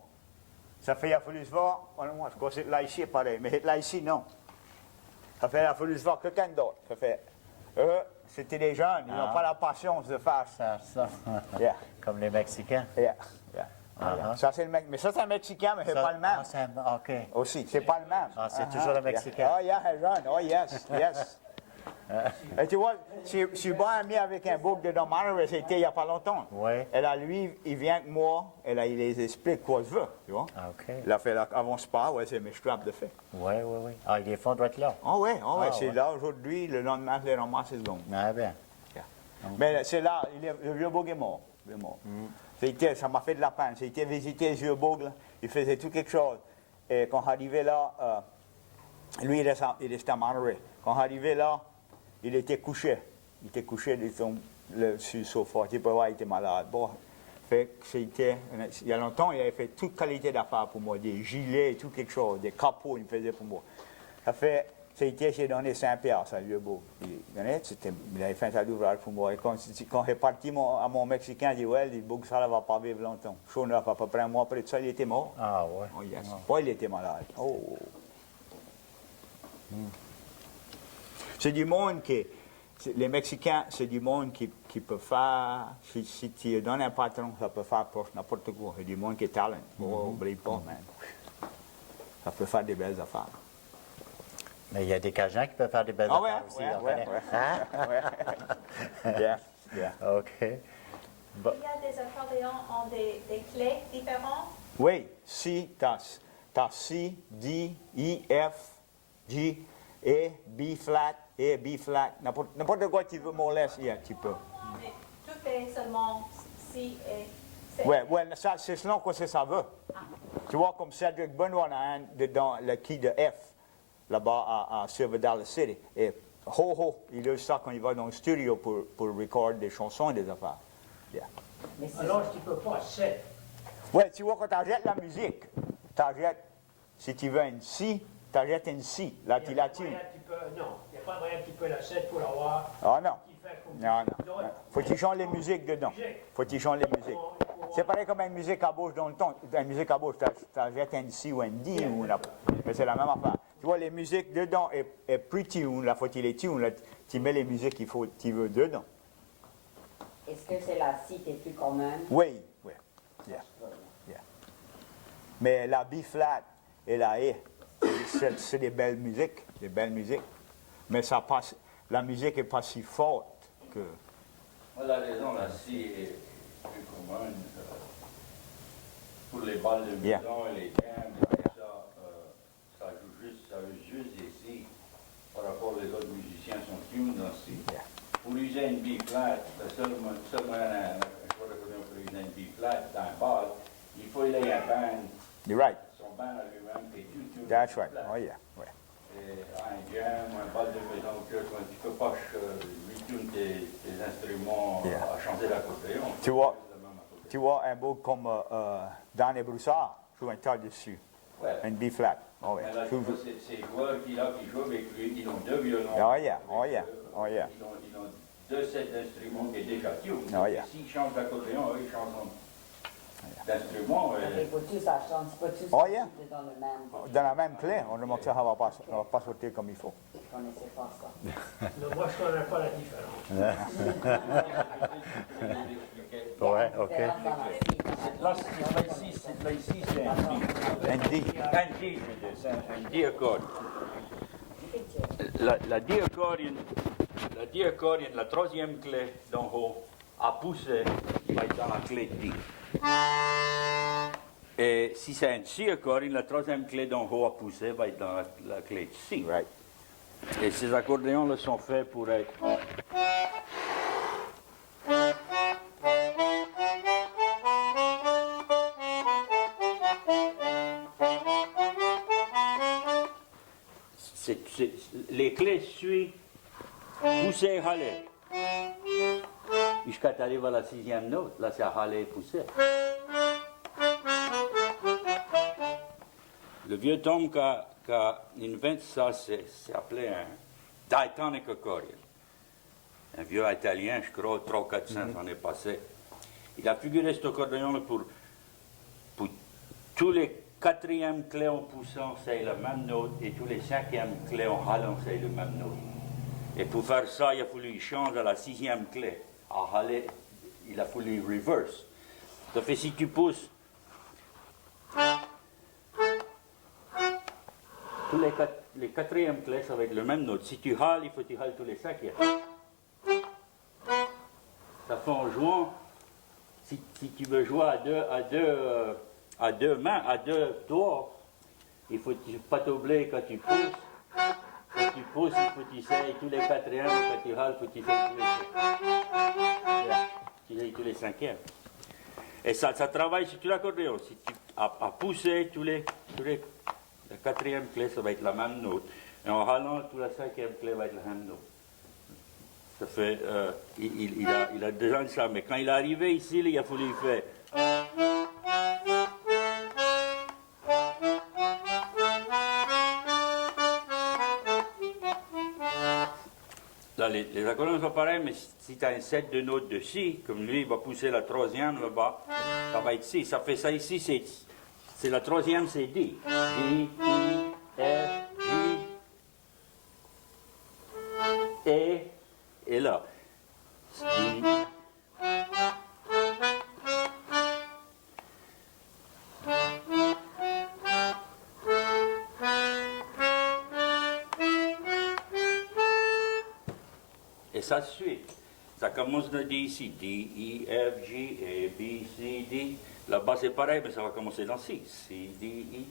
Ça fait, il a fallu se voir, moi, je crois que c'est là ici, est pareil, mais là ici, non. Ça fait, il a fallu se voir quelqu'un d'autre. Ça fait, eux, c'était des jeunes, ils n'ont pas la patience de faire ça. Ça. Yeah. Comme les Mexicains. Yeah. Uh-huh. Ça, c'est le mec, mais ça, c'est un Mexicain, mais c'est Ça- pas le même. ah, c'est- OK. Aussi, c'est pas le même. Ah, c'est toujours le Mexicain. Oh, yeah, Ron. Oh, yes, yes. Et tu vois, je suis bon ami avec un bouc de Don Manuel, c'était il n'y a pas longtemps. Oui. Et là, lui, il vient avec moi, et là, il les explique quoi je veux, tu vois. Ah, OK. Il a fait là, avant ce pas, ouais, c'est mes straps de fait. Oui. Ah, ils les font droit là. Oh, oui, Ah, c'est ouais. là aujourd'hui, le lendemain, je les ramasse, c'est bon. Ah, bien. Mais c'est là, le vieux bouc est mort. Il est mort. Ça m'a fait de la peine. J'ai été visiter le vieux bouc, là. Il faisait tout quelque chose. Et quand j'arrivais là, lui, il restait à Monterey. Quand j'arrivais là, il était couché. Il était couché sur le sofa. Tu peux voir, il était malade. Bon, fait que c'était, il y a longtemps, il avait fait toute qualité d'affaires pour moi. Des gilets, tout quelque chose, des capots, il faisait pour moi. Ça fait, j'ai donné 5 piastres, ça, le vieux beau. Il avait fait un tas d'ouvrages pour moi. Et quand j'ai parti à mon Mexicain, il dit, ouais, il dit, ça ne va pas vivre longtemps. Chaud neuf, à peu près un mois après ça, il était mort. Ah, ouais. Oh, yes. Pas il était malade. Oh. C'est du monde les Mexicains, c'est du monde qui peut faire, si tu donnes un patron, ça peut faire n'importe quoi. C'est du monde qui est talent. Oh, oublie pas, man. Ça peut faire des belles affaires. Mais il y a des Cajuns qui peuvent faire des belles Ah ouais, affaires aussi. ouais, on ouais, connaît. ouais. Hein? Yeah. OK. Bon. Il y a des accordéons en des clés différentes. Oui, si, t'as C, D, E, F, G, A, B flat, n'importe quoi tu veux, more or less, yeah, tu peux. Mais tout est seulement C et Ouais, c'est selon quoi ça veut. Tu vois, comme Cedric Benoit a un dans le key de F, là-bas à Silver Dollar City. Et ho, il a ça quand il va dans le studio pour recorder des chansons et des affaires. Yeah. Alors, tu ne peux pas 7. Ouais, tu vois, quand tu achètes la musique, tu achètes, si tu veux une C, tu achètes une C. Là, tu la tunes. Non, il n'y a pas moyen que tu peux la 7 pour avoir. Ah non. Qui fait comme Non. d'autres. Faut que tu changes les musiques dedans. Faut que tu changes les musiques. C'est pareil comme une musique à bouche dans le temps. Une musique à bouche, tu achètes un C ou un D, mais c'est la même affaire. Tu vois, les musiques dedans est pre-tune, là, faut que tu les tunes, là, tu mets les musiques qu'il faut, tu veux dedans. Est-ce que c'est la C qui est plus commune? Oui. Yeah. Mais la B flat et la E, c'est des belles musiques, Mais ça passe, la musique n'est pas si forte que... La raison, la C est plus commune pour les balles de maison et les jams, ça joue juste ici par rapport aux autres musiciens sont tuned dans C. Pour user une B flat, le seul moyen pour user une B flat dans un bal, il faut qu'il ait un band. You're right. Son band à lui-même qui est tout. That's right. Oh yeah. Et un jam, un bal de maison, tu ne peux pas retune tes instruments à changer l'accordéon. Tu vois un beau comme Danny Broussard joue un tas dessus. Ouais. Un B flat. Oh yeah. Mais là, ces joueurs qui jouent avec lui, ils ont deux violons. Oh yeah. Ils ont deux sets d'instruments qui est déjà tuned. Oh yeah. S'ils changent l'accordéon, eux, ils changent d'instruments. Il faut tous ça change, il faut tous Oh yeah. dans le même. Dans la même clé, on demande que ça ne va pas sauter comme il faut. Je ne connaissais pas ça. Non, moi, je ne connais pas la différence. Ouais, OK. Là, ici, c'est un D. Un D accord. La D accordion, la troisième clé d'en haut, à pousser, va être dans la clé D. Et si c'est un C accordion, la troisième clé d'en haut à pousser va être dans la clé C. Right. Et ces accordéons-là sont faits pour être... les clés suivent pousser et haler. Jusqu'à t'arriver à la sixième note, là c'est haler et pousser. Le vieux Tom qui a inventé ça, c'est appelé un diatonic accordion. Un vieux italien, je crois, 300-400 années passées. Il a figuré cet accordéon pour tous les quatrièmes clés en poussant, c'est la même note, et tous les cinquièmes clés en halant, c'est la même note. Et pour faire ça, il a fallu changer à la sixième clé. À haler, il a fallu reverse. Ça fait si tu pousses, tous les quatrièmes clés, ça va être la même note. Si tu hales, il faut que tu hales tous les cinquièmes. Ça fait en jouant, si tu veux jouer à deux mains, à deux doigts, il faut pas t'oublier quand tu pousses. Quand tu pousses, il faut que tu essayes tous les quatrièmes, quand tu hales, il faut que tu essayes tous les cinquièmes. Et ça travaille sur tout l'accordéon. Si tu as poussé la quatrième clé, ça va être la même note. Et en halant, toute la cinquième clé va être la même note. Ça fait, il a déjà ça, mais quand il est arrivé ici, il a fallu faire. Là, les accordéons sont pareils, mais si tu as un set de notes de Si, comme lui, il va pousser la troisième là-bas, ça va être Si. Ça fait ça ici, c'est la troisième, c'est D. D, E, F, G, et là. D. Et ça suit. Ça commence de D ici. D, E, F, G, A, B, C, D. Là-bas c'est pareil, mais ça va commencer dans C. C, D, E.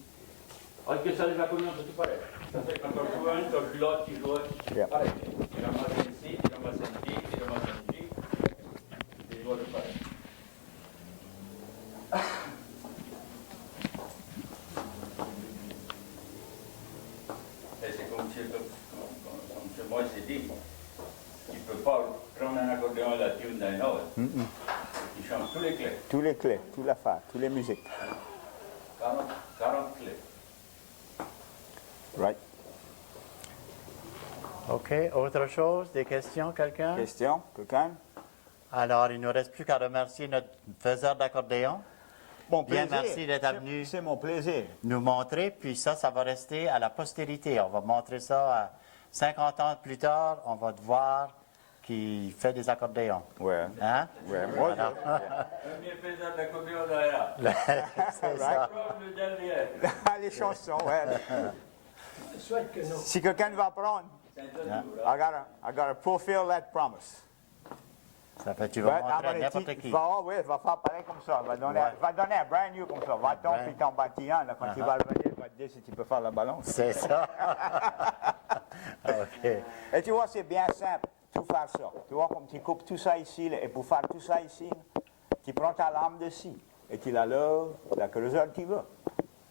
Alors que ça les accordéons, c'est tout pareil. Ça fait quand on joue un, quand l'autre qui joue, pareil. Tu ramasses un C, tu ramasses un D, tu ramasses un G. C'est l'autre pareil. tune d'un autre. Il change tous les clés. Tous les clés, toute l'affaire, toutes les musiques. 40 clés. Right. OK. Autre chose? Des questions, quelqu'un? Question, quelqu'un? Alors, il ne nous reste plus qu'à remercier notre faiseur d'accordéon. Bon Bien, plaisir. merci d'être venu C'est mon plaisir. nous montrer. Puis ça va rester à la postérité. On va montrer ça à 50 ans plus tard. On va te voir qui fait des accordéons. Ouais. Hein? Ouais, moi, Alors, Premier faiseur d'accordéon derrière. c'est ça. Comme le derrière. les chansons, ouais. Je souhaite que non. Si quelqu'un va apprendre, I gotta fulfill that promise. Ça fait, tu vas Ouais, montrer à n'importe qui. Oui, va faire pareil comme ça. Va donner un brand new comme ça. Va brand. puis ton bâtiment, là, quand il va revenir, il va te dire si tu peux faire la balance. C'est ça. OK. Et tu vois, c'est bien simple, tout faire ça. Tu vois, comme tu coupes tout ça ici, là, et pour faire tout ça ici, là, tu prends ta lame de scie, et tu la lèves, la creuseur que tu veux.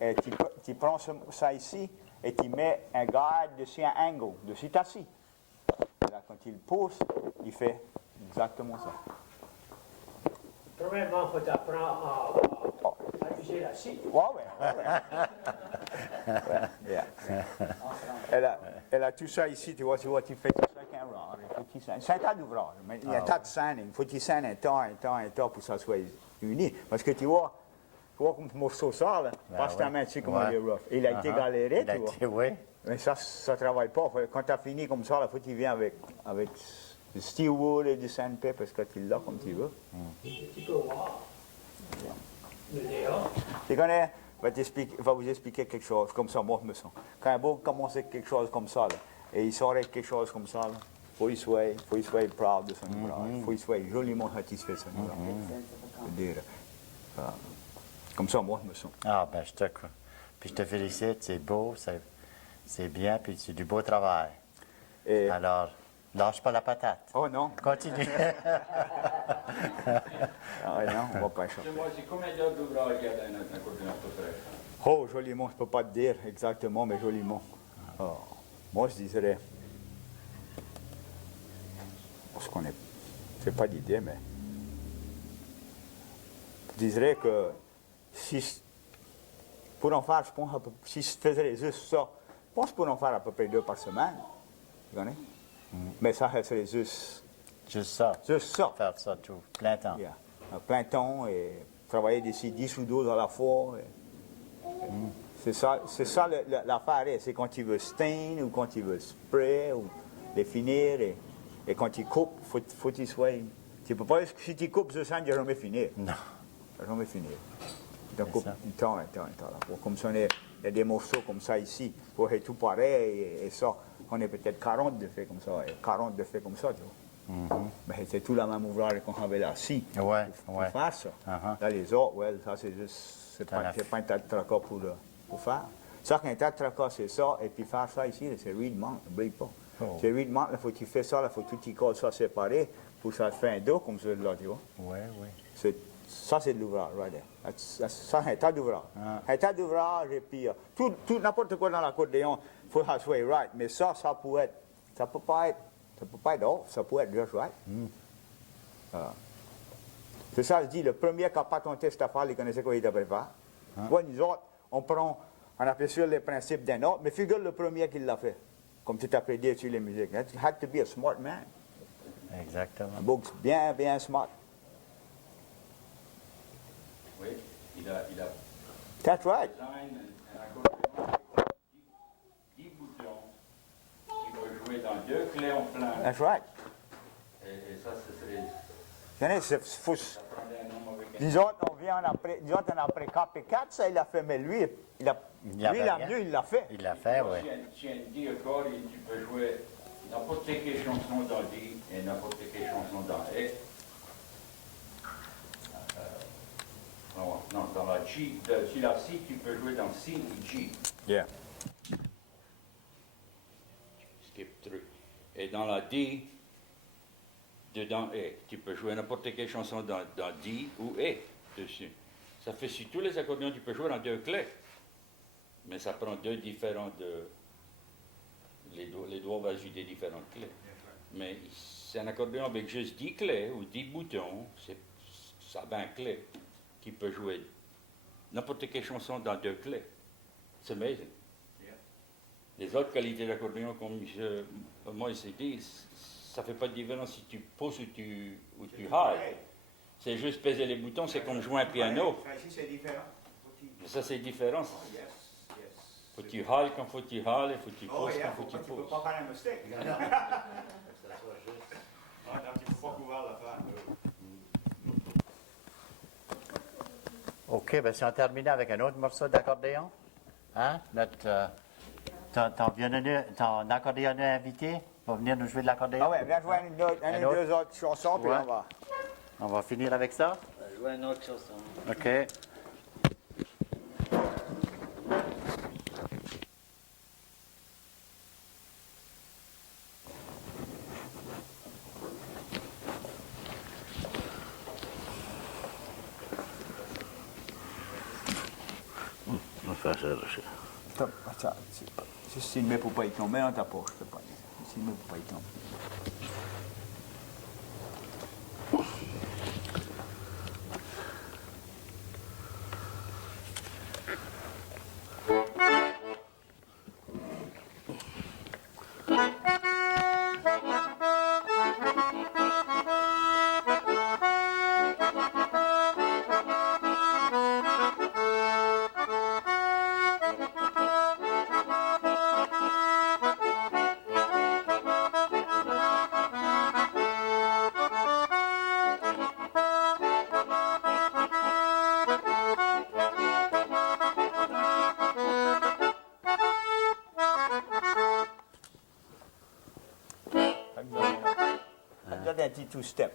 Et tu prends ça ici, et tu mets un guide dessus un angle, dessus ta scie. Et là, quand il pousse, il fait exactement ça. Premièrement, il faut apprendre à user la scie. Ouais. Yeah. Elle a tout ça ici, tu vois, tu fais tout ça avec un rod. C'est un tas d'ouvrage, mais il y a un tas de scènes. Il faut que tu scènes un temps pour que ça soit uni. Parce que tu vois comme ce morceau ça, là, passe ta main dessus comment il est rough. Il a été galéré, tu vois. Oui. Mais ça ne travaille pas. Quand tu as fini comme ça, il faut que tu viennes avec du steel wool et du sandpaper parce que tu l'as comme tu veux. Tu peux voir. Le dehors. Tu connais, va vous expliquer quelque chose, comme ça, moi je me sens. Quand un beau commence avec quelque chose comme ça, là, et il sort avec quelque chose comme ça, il faut qu'il soit proud de son ouvrage. Il faut qu'il soit joliment satisfait de son ouvrage. Je veux dire, comme ça, moi je me sens. Ah, ben, puis je te félicite. C'est beau, c'est bien, puis c'est du beau travail. Et, Alors, lâche pas la patate. oh non, Continue. non, on va pas échapper. Moi, c'est combien d'heures d'ouvrage il y a dans notre accordéon à peu près? Oh, joliment, je ne peux pas te dire exactement, mais joliment. Oh, moi, je dirais. Parce qu'on est. Je n'ai pas d'idée, mais. Je dirais que si. Pour en faire, je pense, si je faisais juste ça, je pense pour en faire à peu près 2 par semaine. Tu connais? Mais ça serait juste. Juste ça. Juste ça. Faire ça tout, plein temps. Yeah. À plein temps et travailler d'ici 10 ou 12 à la fois. C'est ça l'affaire, c'est quand tu veux stain ou quand tu veux spray ou les finir et quand tu coupes, faut que tu sois. Tu peux pas, si tu coupes ce sang, tu vas jamais finir. Non. Tu vas jamais finir. Tu coupes un temps. Comme ça, il y a des morceaux comme ça ici, pour être tout pareil et ça, on est peut-être 40 de faits comme ça, et 40 de faits comme ça, tu vois. Mais c'est tout la même ouvrage qu'on avait là, si, pour faire ça. Là, les autres, ça c'est juste, c'est pas un tas de tracas pour faire. Ça, qu'un tas de tracas, c'est ça, et puis faire ça ici, c'est reedement, n'oublie pas. C'est reedement, il faut que tu fais ça, il faut que tu colles ça séparé, pour que ça fait un dos comme celui-là, tu vois. Oui. Ça, c'est de l'ouvrage, right there. Ça, c'est un tas d'ouvrage. Un tas d'ouvrage, et puis tout n'importe quoi dans l'accordéon, il faut que ça soit right. Mais ça peut pas être off, ça peut être just right. C'est ça, je dis, le premier qui n'a pas ton test à faire, il connaissait quoi il devrait faire. Ouais, nous autres, on appelle sur les principes d'un autre, mais figure le premier qui l'a fait, comme tu t'as prédit sur les musiques. You had to be a smart man. Exactement. Un book bien, bien smart. Oui, il a That's right. design un accordéon avec 10 boutons qui peut jouer dans 2 clés en plein. That's right. Et ça, ce serait. Ça prendrait un nombre avec un. Nous autres, on a pris 4 et 4, ça il l'a fait, mais lui, il a mieux, il l'a fait. Il l'a fait, oui. Si un 10 accords, tu peux jouer n'importe quelle chanson dans D et n'importe quelle chanson dans E. Non, dans la G, sur la C, tu peux jouer dans C et G. Yeah. Skip through. Et dans la D, dedans E. Tu peux jouer n'importe quelle chanson dans D ou E dessus. Ça fait sur tous les accordéons, tu peux jouer dans 2 clés. Mais ça prend 2 différentes. Les doigts vont jouer des différentes clés. Mais c'est un accordéon avec juste 10 clés ou 10 boutons. Ça a 20 clés qui peut jouer n'importe quelle chanson dans 2 clés. C'est amazing. Les autres qualités d'accordéon, comme moi j'ai dit, ça ne fait pas de différence si tu pousses ou tu hales. C'est juste peser les boutons, c'est comme jouer un piano. C'est différent. Ça, c'est différent. Faut que tu hales quand faut que tu hales, faut que tu pousses quand faut que tu Tu ne peux pousses. pas faire un mistake. Donc, il ne faut pas pouvoir le faire. OK, bien si on termine avec un autre morceau d'accordéon, hein? Ton accordéonneur invité va venir nous jouer de l'accordéon. Ah ouais, viens jouer une ou deux autres chansons, puis Ouais. on va. On va finir avec ça? On va jouer une autre chanson. OK. On va faire ça aussi. Juste s'il ne met pour pas y tomber dans ta poche, je peux pas dire. S'il ne met pour pas y tomber. That un petit two-step.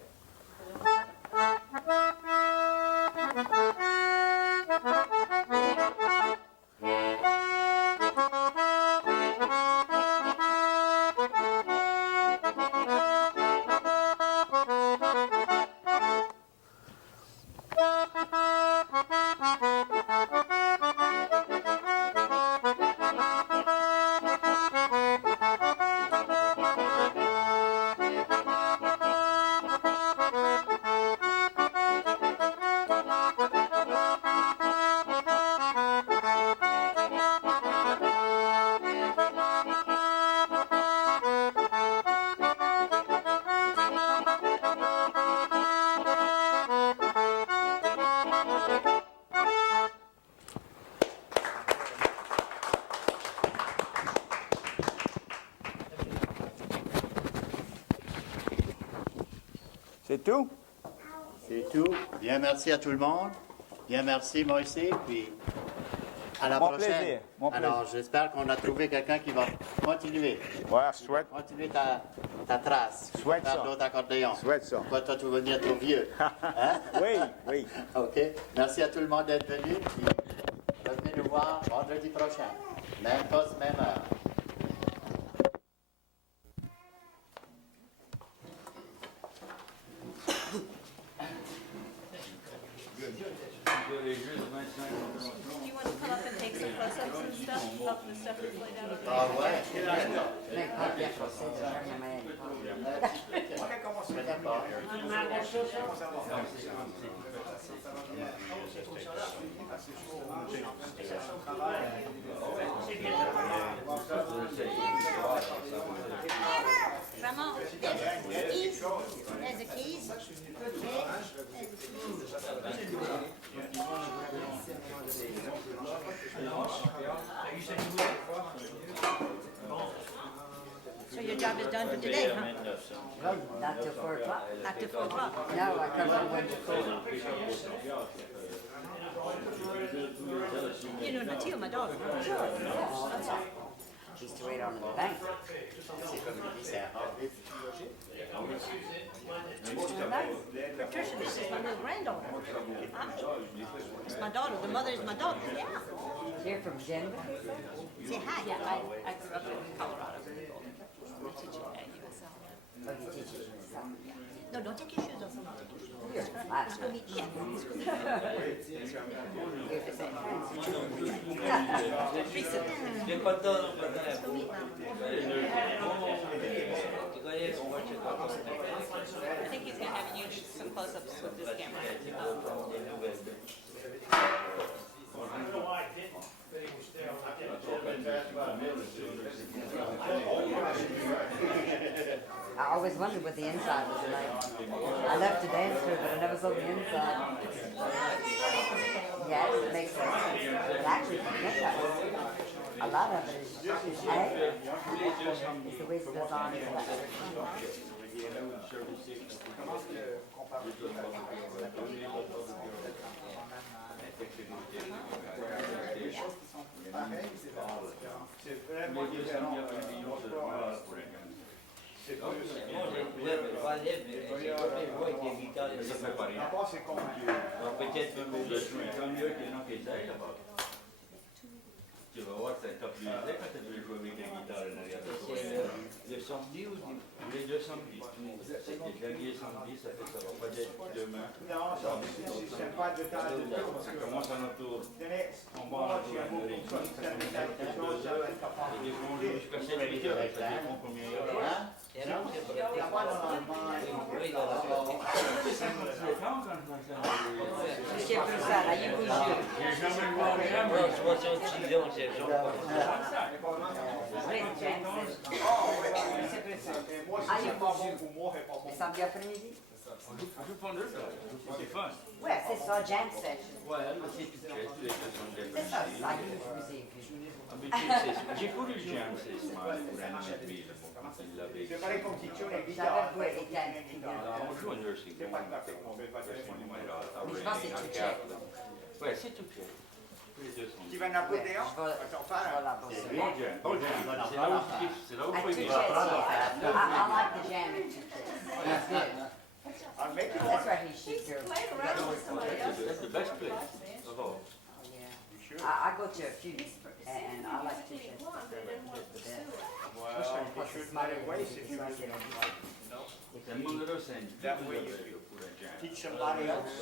C'est tout? C'est tout. Bien, merci à tout le monde. Bien, merci, Moïse. Puis, à la Mon prochaine. plaisir, mon plaisir. Alors, j'espère qu'on a trouvé quelqu'un qui va continuer. Ouais, souhaite. Continuer ta trace. Souhaite Faire ça. d'autres accordéons. Souhaite ça. Toi, tu vas devenir trop vieux. Hein? Oui, oui. OK. Merci à tout le monde d'être venu. Puis, revenez nous voir vendredi prochain. Même poste, même heure. Les jeux de 25 Do you want to come up and take some close-ups and stuff of the stuff that's laid out? Ah ouais? Vraiment, there's the keys. So your job is done for today, huh? Not till 4 o'clock. Not till 4 o'clock. No, I come from 1 to 4. You know, Natil, my daughter. She's to wait on in the bank. Patricia, this is my little granddaughter. Hi. It's my daughter. The mother is my daughter. Yeah. You're from Denver? Say hi. Yeah, I grew up in Colorado. I'm teaching at USL. Oh, you teach it yourself? No, don't take your shoes off. You're smart. Let's go meet. Yeah. Let's go meet. You're the same friends. Teresa. Il n'y a pas de temps, pas de Let's go meet Mom. Tu connais, on va te I think he's going to have you do some close-ups with this camera. I don't know why I didn't, but he was there. I didn't. I always wondered what the inside was like. I love to dance through, but I never saw the inside. Yes, it makes sense. It actually makes sense. A lot of it is, hey, it's the way it's designed. C'est vraiment différent. D'abord, c'est compliqué. Peut-être même le jouer tant mieux que non qu'ils aillent là-bas. Tu vas voir, ça t'a plus aisé quand tu veux jouer avec la guitare en arrière de toi. Le samedi ou les deux samedis? C'est que janvier, samedi, ça fait ça va pas être demain. Non, c'est pas de temps de temps. Ça commence à notre tour. On va chez un mot comme ça, ça me donne quelque chose, ça va être capable. Et des bons jours jusqu'à 7 heures, ça dépend combien il y aura. C'est plus ça, là, il bouge. J'ai jamais vu un 66 ans, j'ai Oui, James. C'est plus ça. Ah, il bouge. Et samedi après-midi? Je prends deux, c'est fun. Ouais, c'est ça, jam session. Ouais, c'est tout tous les deux sont des C'est ça, ça, il bouge. J'ai couru le jam, c'est smart, pour un an et demi, il l'avait. C'est pareil comme si tu J'avais joué les jams. On joue un nursing C'est pas parfait, on veut pas Mais je pense que c'est tout check. Ouais, c'est tout check. Les deux sont Tu vas en appeler un? Je vais la bosser. bon jam, bon jam. C'est là où il At faut two aimer. checks, I like the jam at two checks. That's good. I'll make it That's where he shoots her. That's the best place of all. I go to a few, and I like two checks. C'est mon ressenti. That way you teach somebody else.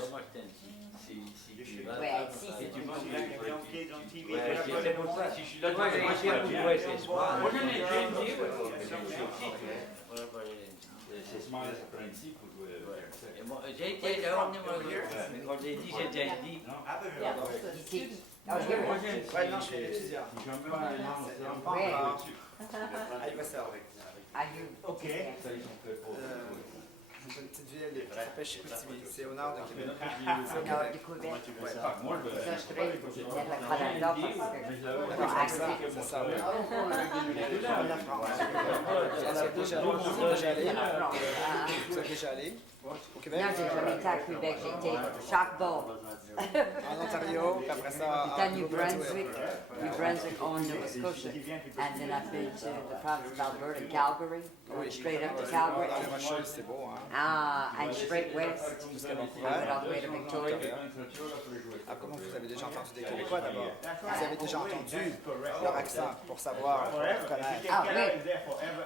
Ouais, si, c'est tu tout. penses Kids on TV. Ouais, c'est pour ça. Si je suis là, moi, je l'ai déjà dit. C'est smart, c'est principe pour jouer le jam. J'ai été là, mais quand j'ai dit, j'ai déjà dit. Ici. Ah, je veux. Ouais, non, je suis étudiant. Ouais. Ah, il va servir. Are you? OK. Ça, ils sont faits pour. C'est une petite ville qui s'appelle Chicoutimi. C'est au nord de Québec. C'est nord du Québec. Moi, je veux. Ça, je ferais peut-être le Canada parce que ton accent. C'est ça, oui. La France. Vous êtes déjà allé? Vous êtes déjà allé au Québec? Non, j'ai jamais été à Québec. J'ai été Sharkbowl. En Ontario, puis après ça, Then New Brunswick, on Nova Scotia, and then I've been to the province of Alberta, Calgary, going straight up to Calgary, dans les Rocheuses, c'est beau, hein? and straight west, Jusqu'à I went Vancouver. all the way to Victoria. Ah, comment vous avez déjà entendu des Québécois d'abord? Vous avez déjà entendu leur accent pour savoir, pour connaître. Ah oui,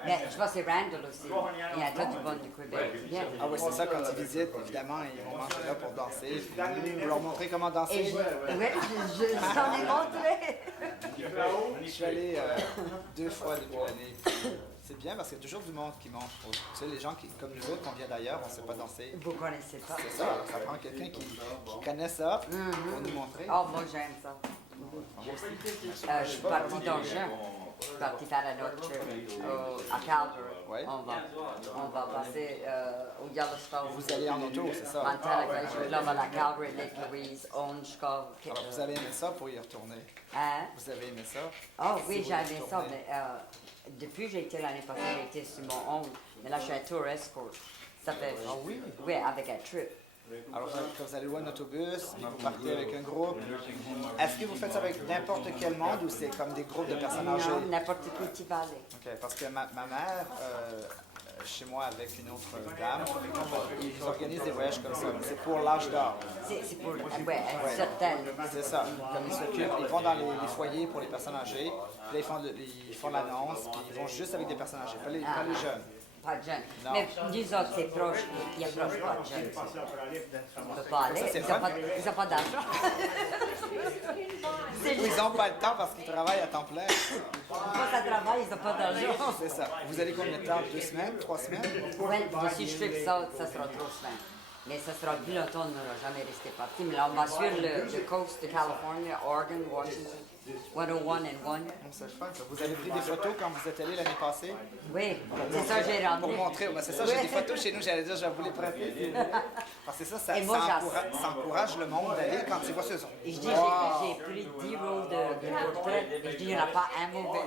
mais je vois c'est Randall aussi, il y a tout du bon du Québec. Bien. Ah oui, c'est ça, quand ils visitent, évidemment, ils vont manger là pour danser. Puis vous leur montrer comment danser. Et je t'en ai montré. Je suis allé 2 fois depuis l'année. C'est bien parce qu'il y a toujours du monde qui monte. Tu sais, les gens qui, comme nous autres, on vient d'ailleurs, on ne sait pas danser. Vous connaissez pas. C'est ça, ça prend quelqu'un qui connaît ça pour nous montrer. Oh, moi j'aime ça. Je suis partie dans le juin. Je suis partie faire un autre trip à Calgary. Ouais. On va passer au Yellowstone. Vous allez en auto, c'est ça? Montana Glacier, là, on va à la Calgary, Lake Louise, Orange, Alors, vous avez aimé ça pour y retourner? Hein? Vous avez aimé ça? Oh oui, Si vous j'ai aimé ça, retournez. mais depuis que j'ai été l'année passée, j'ai été sur mon own. Mais là, je suis un tour escort. Ça fait... Ah oui? Oui, avec un trip. Alors, quand vous allez louer un autobus, puis vous partez avec un groupe, est-ce que vous faites ça avec n'importe quel monde ou c'est comme des groupes de personnes âgées? Non, n'importe qui tu vas aller. OK, parce que ma mère, chez moi avec une autre dame, ils organisent des voyages comme ça. C'est pour l'âge d'or. C'est pour ouais, une certaine. C'est ça. Comme ils s'occupent, ils vont dans les foyers pour les personnes âgées, puis là, ils font l'annonce, puis ils vont juste avec des personnes âgées, pas les jeunes. pas de jeunes. Non. Mais nous autres, c'est proche, il approche pas de jeunes. On ne peut pas aller, Ça, c'est ils fun. n'ont pas d'argent. Ou ils n'ont pas le temps parce qu'ils travaillent à temps plein. Quand ça travaille, ils n'ont pas d'argent. C'est ça. Vous allez combien de temps? 2 semaines? 3 semaines? Oui, si je fais que ça sera 3 semaines. Mais ça sera plus longtemps, on n'aura jamais resté parti. Mais là, on va suivre le coast de Californie, Oregon, Washington, 101 and 1. C'est le fun, ça. Vous avez pris des photos quand vous êtes allé l'année passée? Oui, c'est ça que j'ai ramené. Pour montrer. Ben, c'est ça, j'ai des photos chez nous, j'allais dire, je vais vous les prêter. Parce que ça Et moi, ça encourage le monde d'aller quand ils voient ce son. Et je dis, j'ai pris 10 roues de portrait. Et je dis, il n'y en a pas un mauvais.